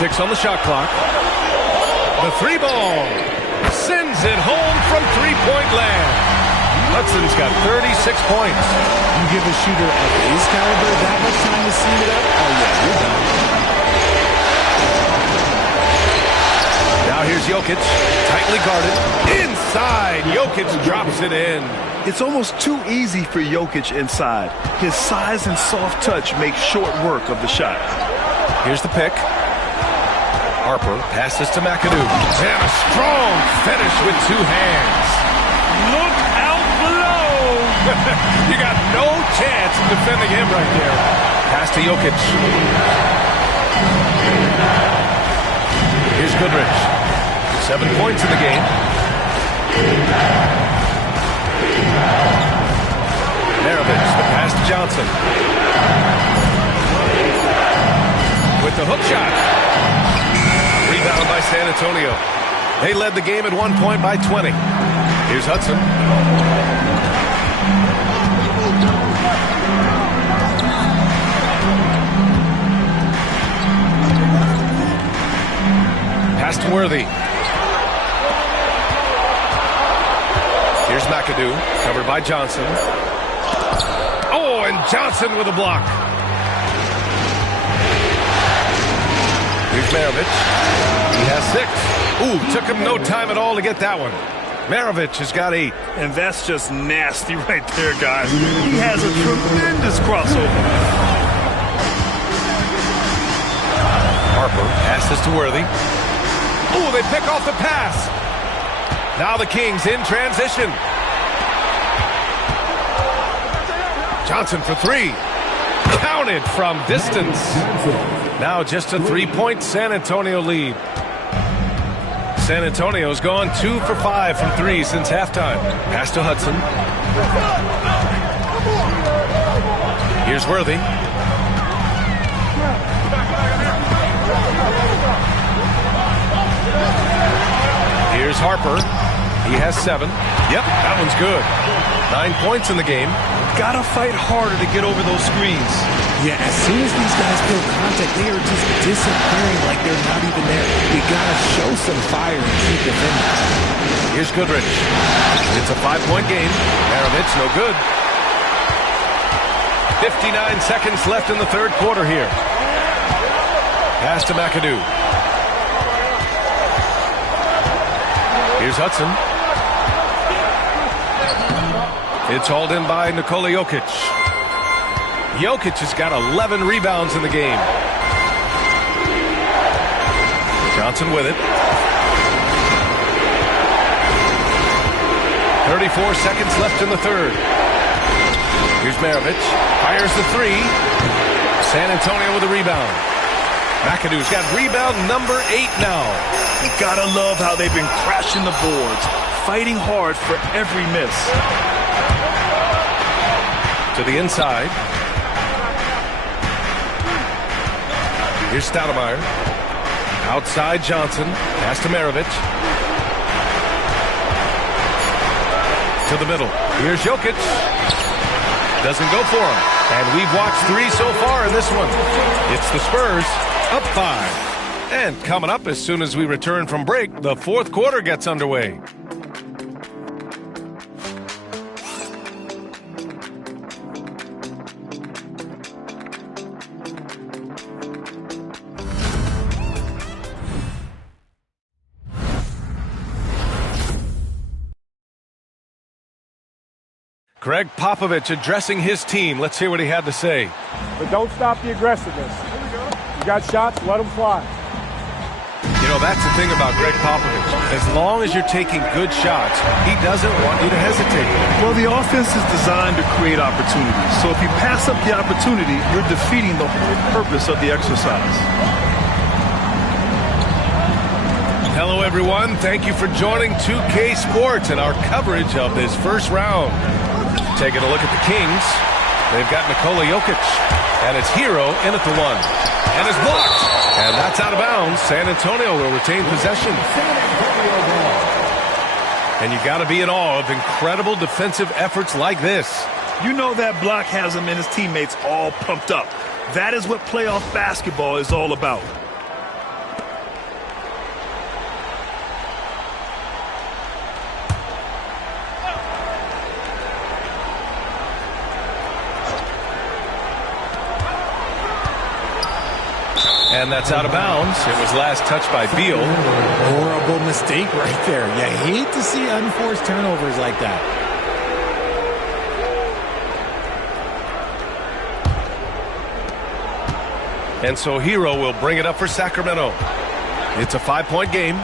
6 on the shot clock. The 3 ball. Sends it home from 3-point land. Hudson's got 36 points. You give a shooter of his caliber that much time to steam it up? Oh, yeah, you're done. Now here's Jokic, tightly guarded. Inside, Jokic drops it in. It's almost too easy for Jokic inside. His size and soft touch make short work of the shot. Here's the pick. Harper passes to McAdoo. And a strong finish with two hands. Look out below! You got no chance of defending him right there. Pass to Jokic. Here's Goodrich. 7 points in the game. Maravich, the pass to Johnson. With the hook shot. Rebound by San Antonio. They led the game at 1 point by 20. Here's Hudson. Pass to Worthy. Here's McAdoo, covered by Johnson. Oh, and Johnson with a block. Here's Maravich. He has 6. Ooh, took him no time at all to get that one. Maravich has got 8. And that's just nasty right there, guys. He has a tremendous crossover. Harper passes to Worthy. Ooh, they pick off the pass. Now the Kings in transition. Johnson for 3. Counted from distance. Now just a 3-point San Antonio lead. San Antonio's gone 2 for 5 from 3 since halftime. Pass to Hudson. Here's Worthy. Here's Harper. He has 7. Yep, that one's good. 9 points in the game. Gotta fight harder to get over those screens. Yeah, as soon as these guys feel contact, they are just disappearing like they're not even there. You gotta show some fire and keep defending. Here's Goodrich. It's a 5-point game. Maravich, no good. 59 seconds left in the third quarter here. Pass to McAdoo. Here's Hudson. It's hauled in by Nikola Jokic. Jokic has got 11 rebounds in the game. Johnson with it. 34 seconds left in the third. Here's Maravich. Fires the 3. San Antonio with a rebound. McAdoo's got rebound number 8 now. You gotta love how they've been crashing the boards, fighting hard for every miss. To the inside. Here's Stoudemire. Outside Johnson. Pass to Maravich. To the middle. Here's Jokic. Doesn't go for him. And we've watched 3 so far in this one. It's the Spurs up 5. And coming up as soon as we return from break, the fourth quarter gets underway. Greg Popovich addressing his team. Let's hear what he had to say. But don't stop the aggressiveness. You got shots, let them fly. You know, that's the thing about Greg Popovich. As long as you're taking good shots, he doesn't want you to hesitate. Well, the offense is designed to create opportunities. So if you pass up the opportunity, you're defeating the whole purpose of the exercise. Hello, everyone. Thank you for joining 2K Sports and our coverage of this first round. Taking a look at the Kings. They've got Nikola Jokic. And it's Hero in at the 1. And it's blocked. And that's out of bounds. San Antonio will retain possession. And you got to be in awe of incredible defensive efforts like this. You know that block has him and his teammates all pumped up. That is what playoff basketball is all about. And that's out of bounds. It was last touched by Beal. Horrible mistake right there. You hate to see unforced turnovers like that. And so Hero will bring it up for Sacramento. It's a 5-point game.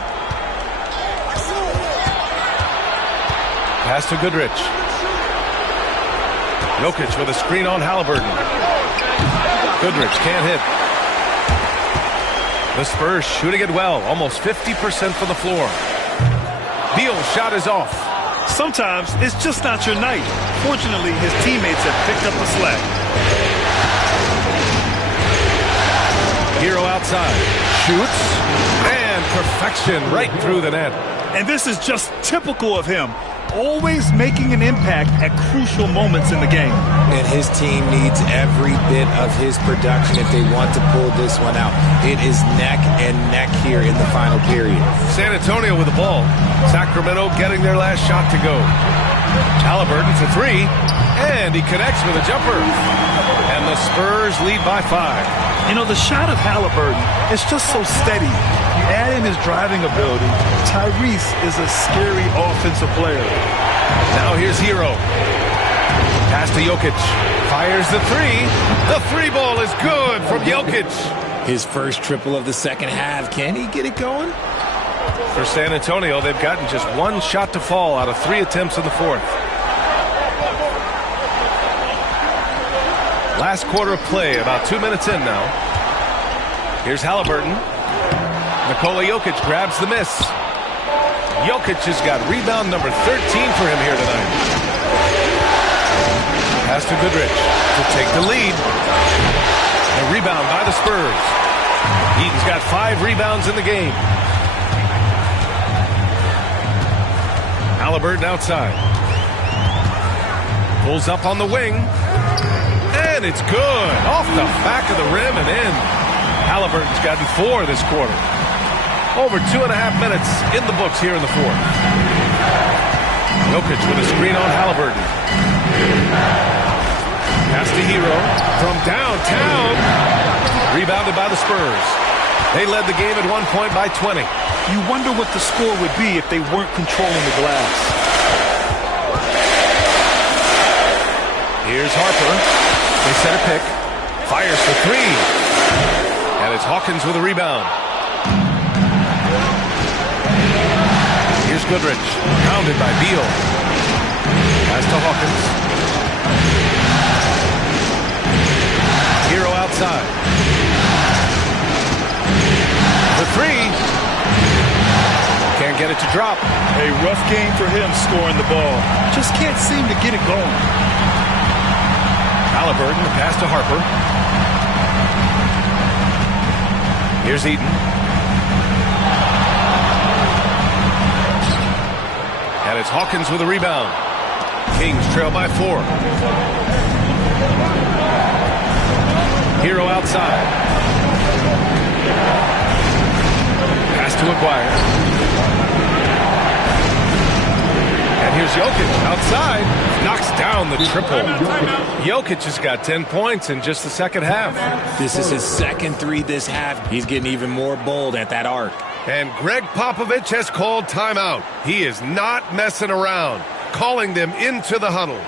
Pass to Goodrich. Jokic with a screen on Haliburton. Goodrich can't hit. The Spurs shooting it well, almost 50% from the floor. Beal's shot is off. Sometimes it's just not your night. Fortunately, his teammates have picked up the slack. Hero outside. Shoots. And perfection right through the net. And this is just typical of him. Always making an impact at crucial moments in the game. And his team needs every bit of his production if they want to pull this one out. It is neck and neck here in the final period. San Antonio with the ball. Sacramento getting their last shot to go. Haliburton for three. And he connects with a jumper. And the Spurs lead by 5. You know, the shot of Haliburton is just so steady. You add in his driving ability, Tyrese is a scary offensive player. Now here's Hero. Pass to Jokic. Fires the three. The three ball is good from Jokic. His first triple of the second half. Can he get it going? For San Antonio, they've gotten just one shot to fall out of 3 attempts in the fourth. Last quarter of play, about 2 minutes in now. Here's Haliburton. Nikola Jokic grabs the miss. Jokic has got rebound number 13 for him here tonight. Pass to Goodrich to take the lead. A rebound by the Spurs. Eaton's got 5 rebounds in the game. Haliburton outside. Pulls up on the wing. And it's good. Off the back of the rim and in. Haliburton's gotten 4 this quarter. Over 2.5 minutes in the books here in the fourth. Jokic with a screen on Haliburton. Pass to Hero from downtown. Rebounded by the Spurs. They led the game at one point by 20. You wonder what the score would be if they weren't controlling the glass. Here's Harper. They set a pick. Fires for 3. And it's Hawkins with a rebound. Here's Goodrich. Pounded by Beal. Pass to Hawkins. Hero outside. The 3. Can't get it to drop. A rough game for him scoring the ball. Just can't seem to get it going. Haliburton, the pass to Harper. Here's Eaton. And it's Hawkins with a rebound. Kings trail by 4. Hero outside. Pass to Aguirre. And here's Jokic outside. Knocks down the triple. Jokic has got 10 points in just the second half. This is his second 3 this half. He's getting even more bold at that arc. And Greg Popovich has called timeout. He is not messing around, calling them into the huddle.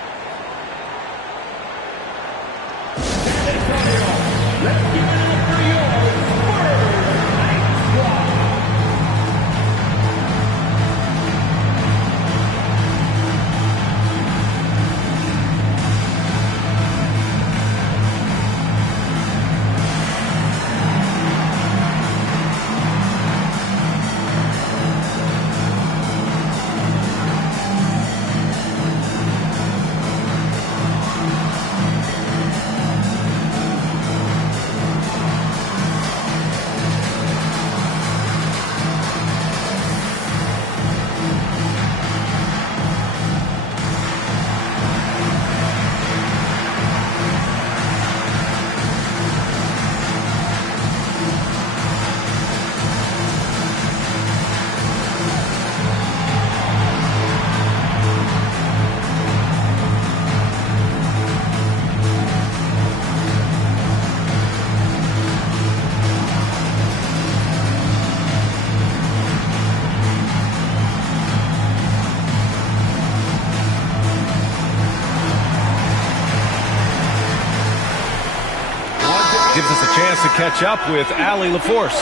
gives us a chance to catch up with Allie LaForce.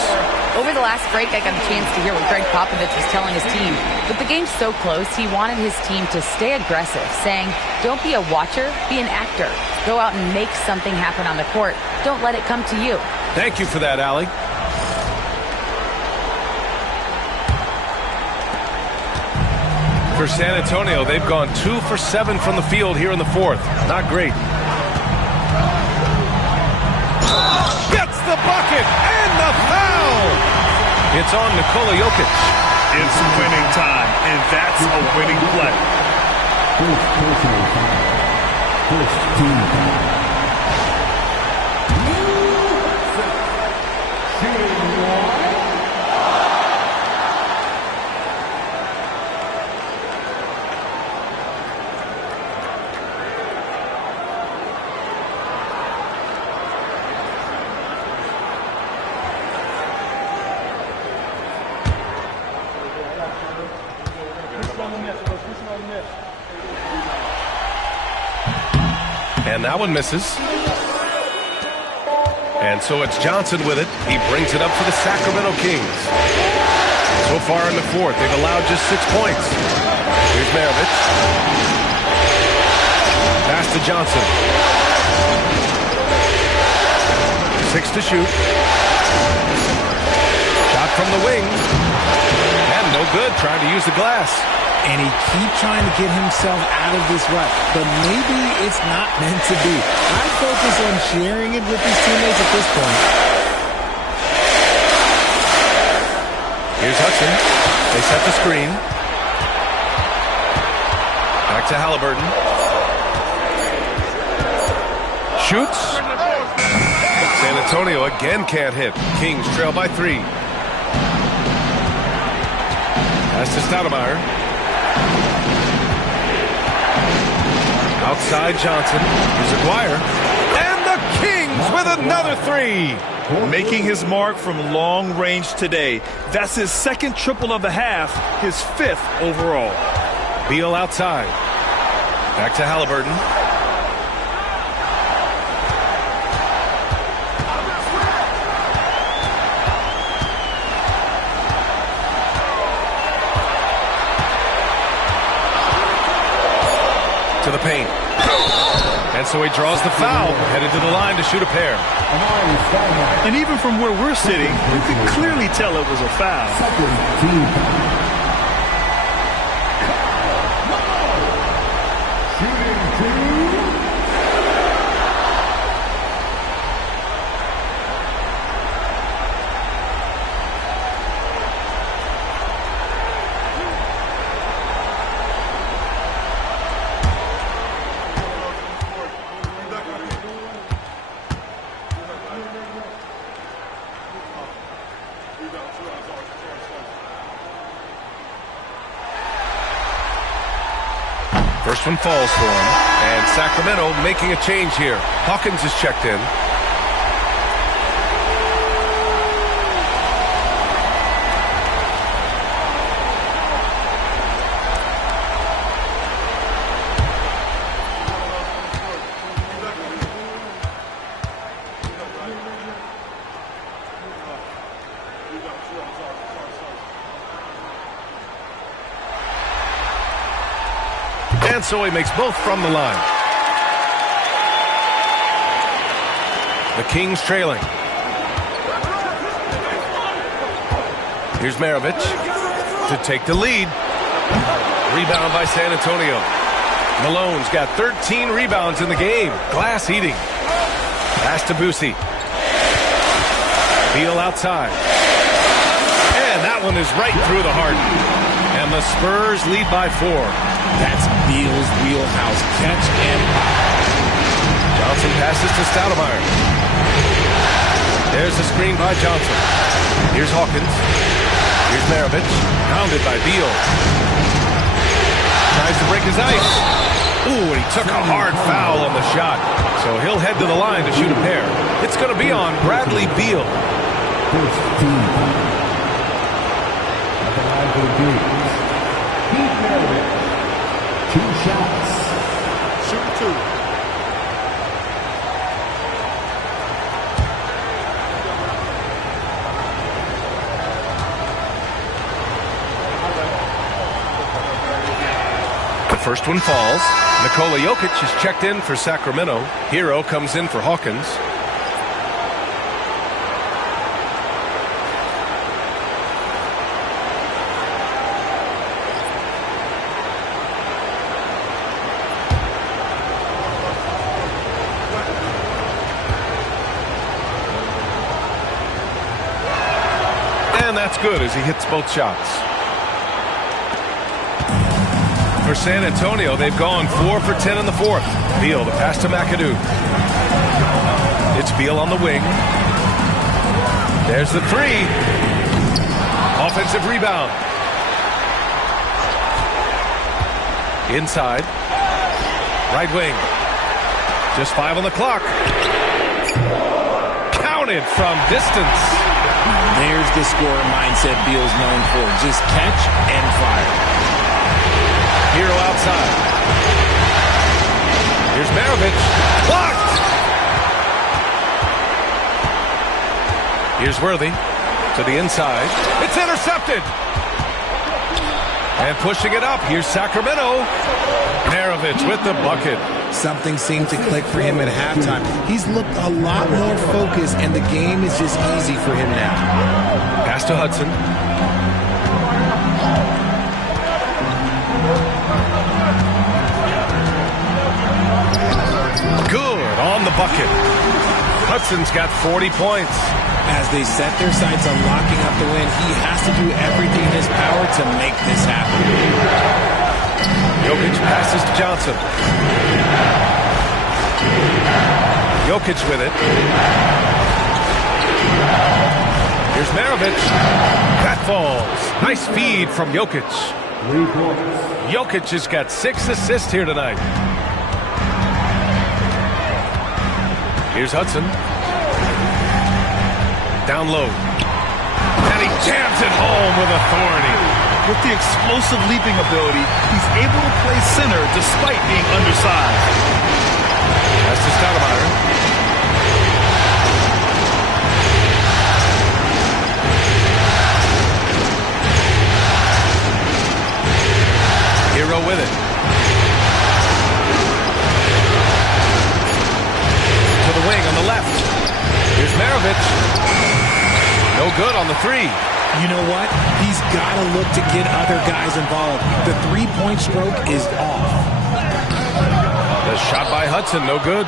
Over the last break, I got a chance to hear what Greg Popovich was telling his team. With the game so close, he wanted his team to stay aggressive, saying, don't be a watcher, be an actor. Go out and make something happen on the court. Don't let it come to you. Thank you for that, Allie. For San Antonio, they've gone 2 for 7 from the field here in the fourth. Not great. Gets the bucket and the foul. It's on Nikola Jokic. It's winning time, and that's a winning play. First personal foul. First team foul. Shooting one. And that one misses. And so it's Johnson with it. He brings it up for the Sacramento Kings. So far in the fourth, they've allowed just 6 points. Here's Maravich. Pass to Johnson. 6 to shoot. Shot from the wing. And no good, trying to use the glass. And he keeps trying to get himself out of this rut, but maybe it's not meant to be. I focus on sharing it with his teammates at this point. Here's Hudson. They set the screen. Back to Haliburton. Shoots. San Antonio again can't hit. Kings trail by 3. Pass to Stoudemire. Outside Johnson. Here's Aguirre. And the Kings with another 3. Making his mark from long range today. That's his second triple of the half, his 5th overall. Beal outside. Back to Haliburton. To the paint. And so he draws the foul, headed to the line to shoot a pair. And even from where we're sitting, you can clearly tell it was a foul. First one falls for him. And Sacramento making a change here. Hawkins is checked in. And so he makes both from the line. The Kings trailing. Here's Maravich to take the lead. Rebound by San Antonio. Malone's got 13 rebounds in the game. Glass eating. Pass to Boosie. Beal outside. And that one is right through the heart. And the Spurs lead by 4. That's Beal's wheelhouse. Catch and pop. Johnson passes to Stoudemire. There's the screen by Johnson. Here's Hawkins. Here's Maravich. Pounded by Beal. Tries to break his ice. Ooh, and he took a hard foul on the shot. So he'll head to the line to shoot a pair. It's going to be on Bradley Beal. First team foul. At the line for the Kings. Keith Maravich. 2 shots. Shoot 2. first one falls. Nikola Jokic is checked in for Sacramento. Hero comes in for Hawkins. And that's good as he hits both shots. For San Antonio, they've gone 4 for 10 in the fourth. Beal, the pass to McAdoo. It's Beal on the wing. There's the three. Offensive rebound. Inside. Right wing. Just 5 on the clock. Counted from distance. There's the scorer mindset Beal's known for. Just catch and fire. Hero outside. Here's Maravich. Blocked! Here's Worthy to the inside. It's intercepted! And pushing it up. Here's Sacramento. Maravich with the bucket. Something seemed to click for him at halftime. He's looked a lot more focused, and the game is just easy for him now. Pass to Hudson. Good on the bucket. Hudson's got 40 points. As they set their sights on locking up the win, he has to do everything in his power to make this happen. Jokic passes to Johnson. Jokic with it. Here's Maravich. That falls. Nice feed from Jokic. Jokic has got 6 assists here tonight. Here's Hudson. Down low. And he jams it home with authority. With the explosive leaping ability, he's able to play center despite being undersized. That's to Stoudemire. Hero with it. To the wing on the left. Here's Maravich. No good on the three. You know what? He's got to look to get other guys involved. The three-point stroke is off. The shot by Hudson, no good.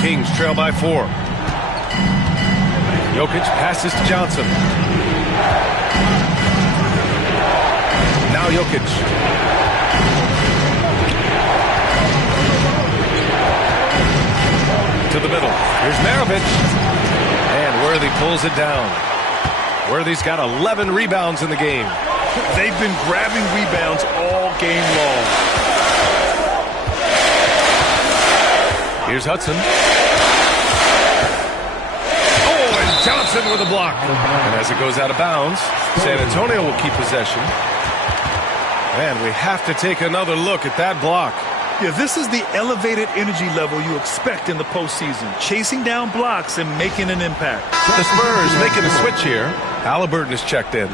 Kings trail by 4. Jokic passes to Johnson. Now Jokic. To the middle. Here's Maravich. And Worthy pulls it down. Worthy's got 11 rebounds in the game. They've been grabbing rebounds all game long. Here's Hudson. Oh, and Johnson with a block. And as it goes out of bounds, San Antonio will keep possession. And we have to take another look at that block. Yeah, this is the elevated energy level you expect in the postseason. Chasing down blocks and making an impact. The Spurs making a switch here. Haliburton is checked in.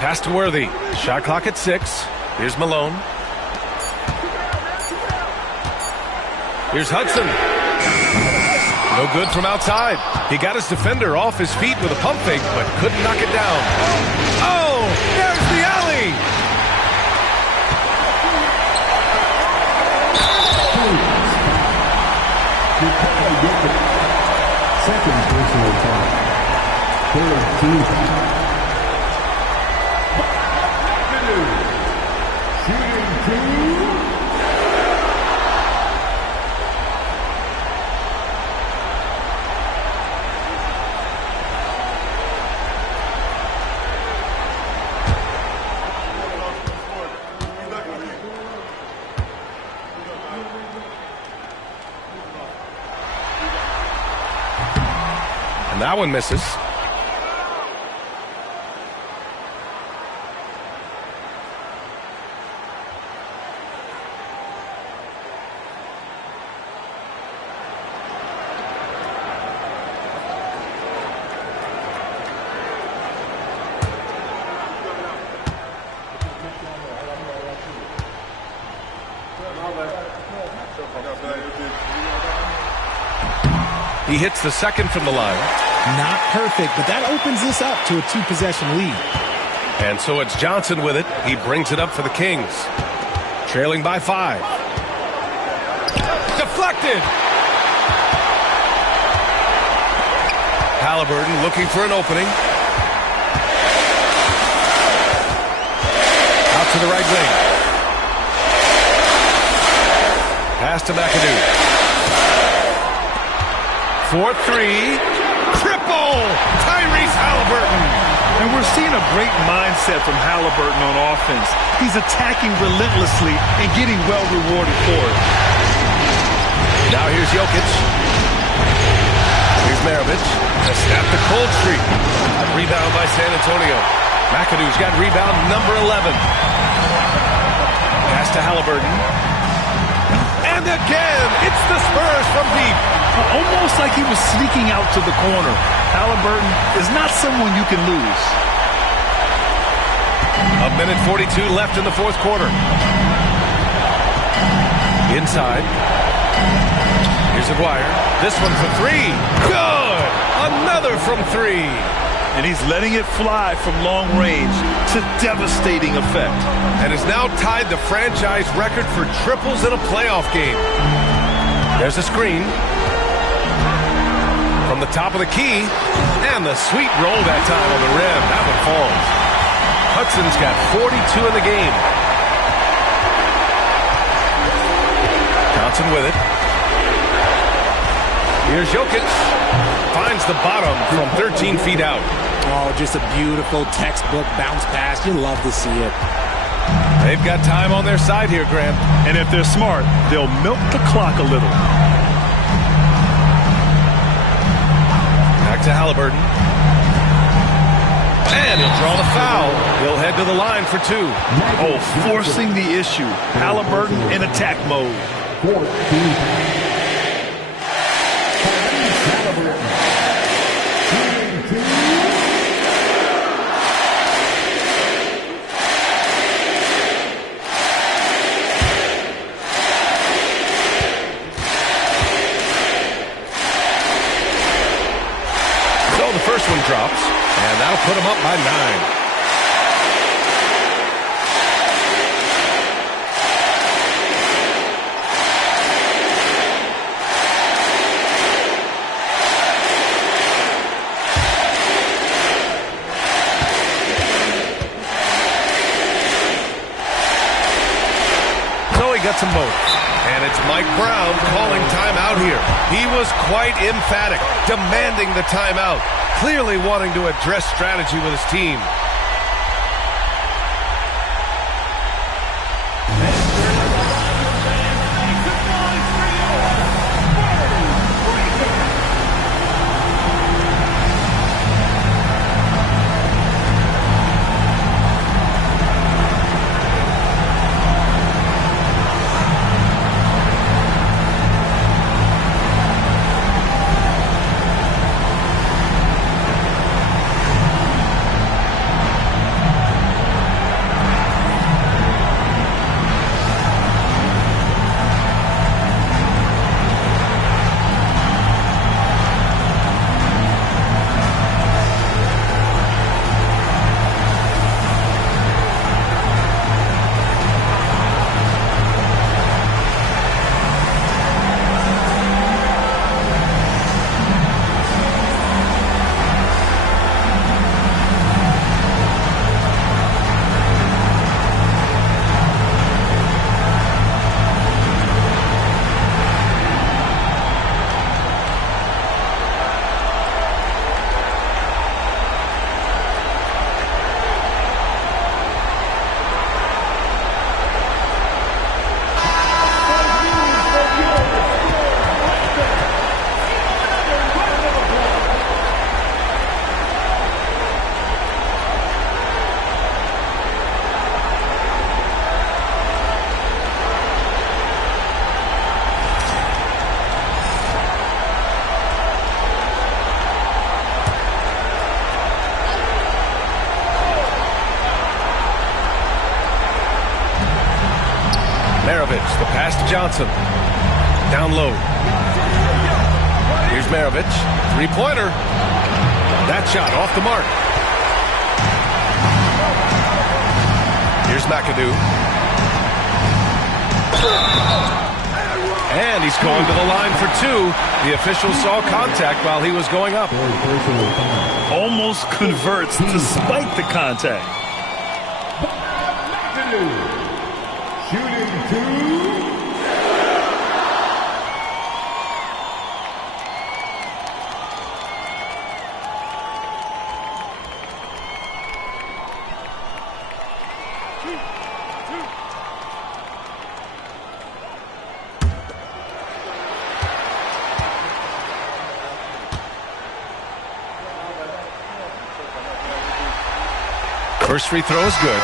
Pass to Worthy. Shot clock at 6. Here's Malone. Here's Hudson. No good from outside. He got his defender off his feet with a pump fake, but couldn't knock it down. Oh, there's the alley. Second personal foul. Third team foul. That one misses. He hits the second from the line. Not perfect, but that opens this up to a 2-possession lead. And so it's Johnson with it. He brings it up for the Kings. Trailing by 5. Deflected. Haliburton looking for an opening. Out to the right wing. Pass to McAdoo. 4-3. Triple! Tyrese Haliburton. And we're seeing a great mindset from Haliburton on offense. He's attacking relentlessly and getting well rewarded for it. Now here's Jokic. Here's Maravich to snap the cold streak. A rebound by San Antonio. McAdoo's got rebound number 11. Pass to Haliburton. And again, it's the Spurs from deep. Almost like he was sneaking out to the corner. Haliburton is not someone you can lose. 1:42 left in the fourth quarter. Inside. Here's Aguirre. This one for 3. Good! Another from 3. And he's letting it fly from long range to devastating effect. And has now tied the franchise record for triples in a playoff game. There's a screen. From the top of the key. And the sweet roll that time on the rim. That one falls. Hudson's got 42 in the game. Johnson with it. Here's Jokic. Finds the bottom from 13 feet out. Oh, just a beautiful textbook bounce pass. You love to see it. They've got time on their side here, Graham. And if they're smart, they'll milk the clock a little. Back to Haliburton. And he'll draw the foul. He'll head to the line for 2. Oh, forcing the issue. Haliburton in attack mode. 14. First one drops, and that'll put him up by 9. So he gets them both. And it's Mike Brown calling timeout here. He was quite emphatic, demanding the timeout. Clearly wanting to address strategy with his team. Maravich, the pass to Johnson. Down low. Here's Here's Maravich. Three-pointer. That shot off the mark. Here's McAdoo. And he's going to the line for two. The official saw contact while he was going up. Almost converts despite the contact. Shooting two. First free throw is good.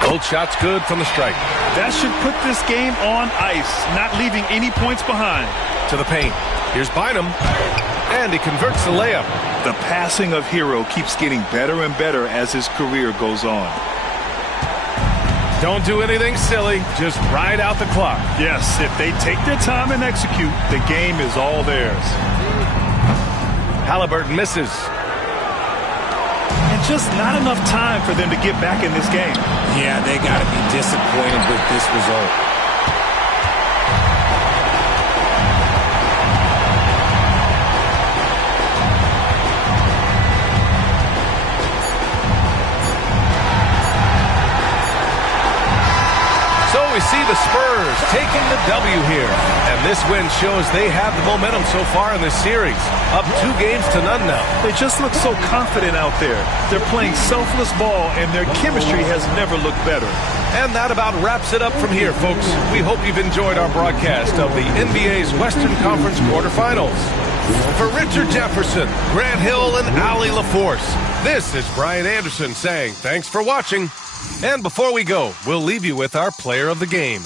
Both shots good from the strike. That should put this game on ice, not leaving any points behind. To the paint. Here's Bynum. And he converts the layup. The passing of Hero keeps getting better and better as his career goes on. Don't do anything silly. Just ride out the clock. Yes, if they take their time and execute, the game is all theirs. Haliburton misses. And just not enough time for them to get back in this game. Yeah, they got to be disappointed with this result. So we see the Spurs taking the W here. And this win shows they have the momentum so far in this series. Up 2-0 now. They just look so confident out there. They're playing selfless ball, and their chemistry has never looked better. And that about wraps it up from here, folks. We hope you've enjoyed our broadcast of the NBA's Western Conference quarterfinals. For Richard Jefferson, Grant Hill, and Allie LaForce, this is Brian Anderson saying thanks for watching. And before we go, we'll leave you with our player of the game.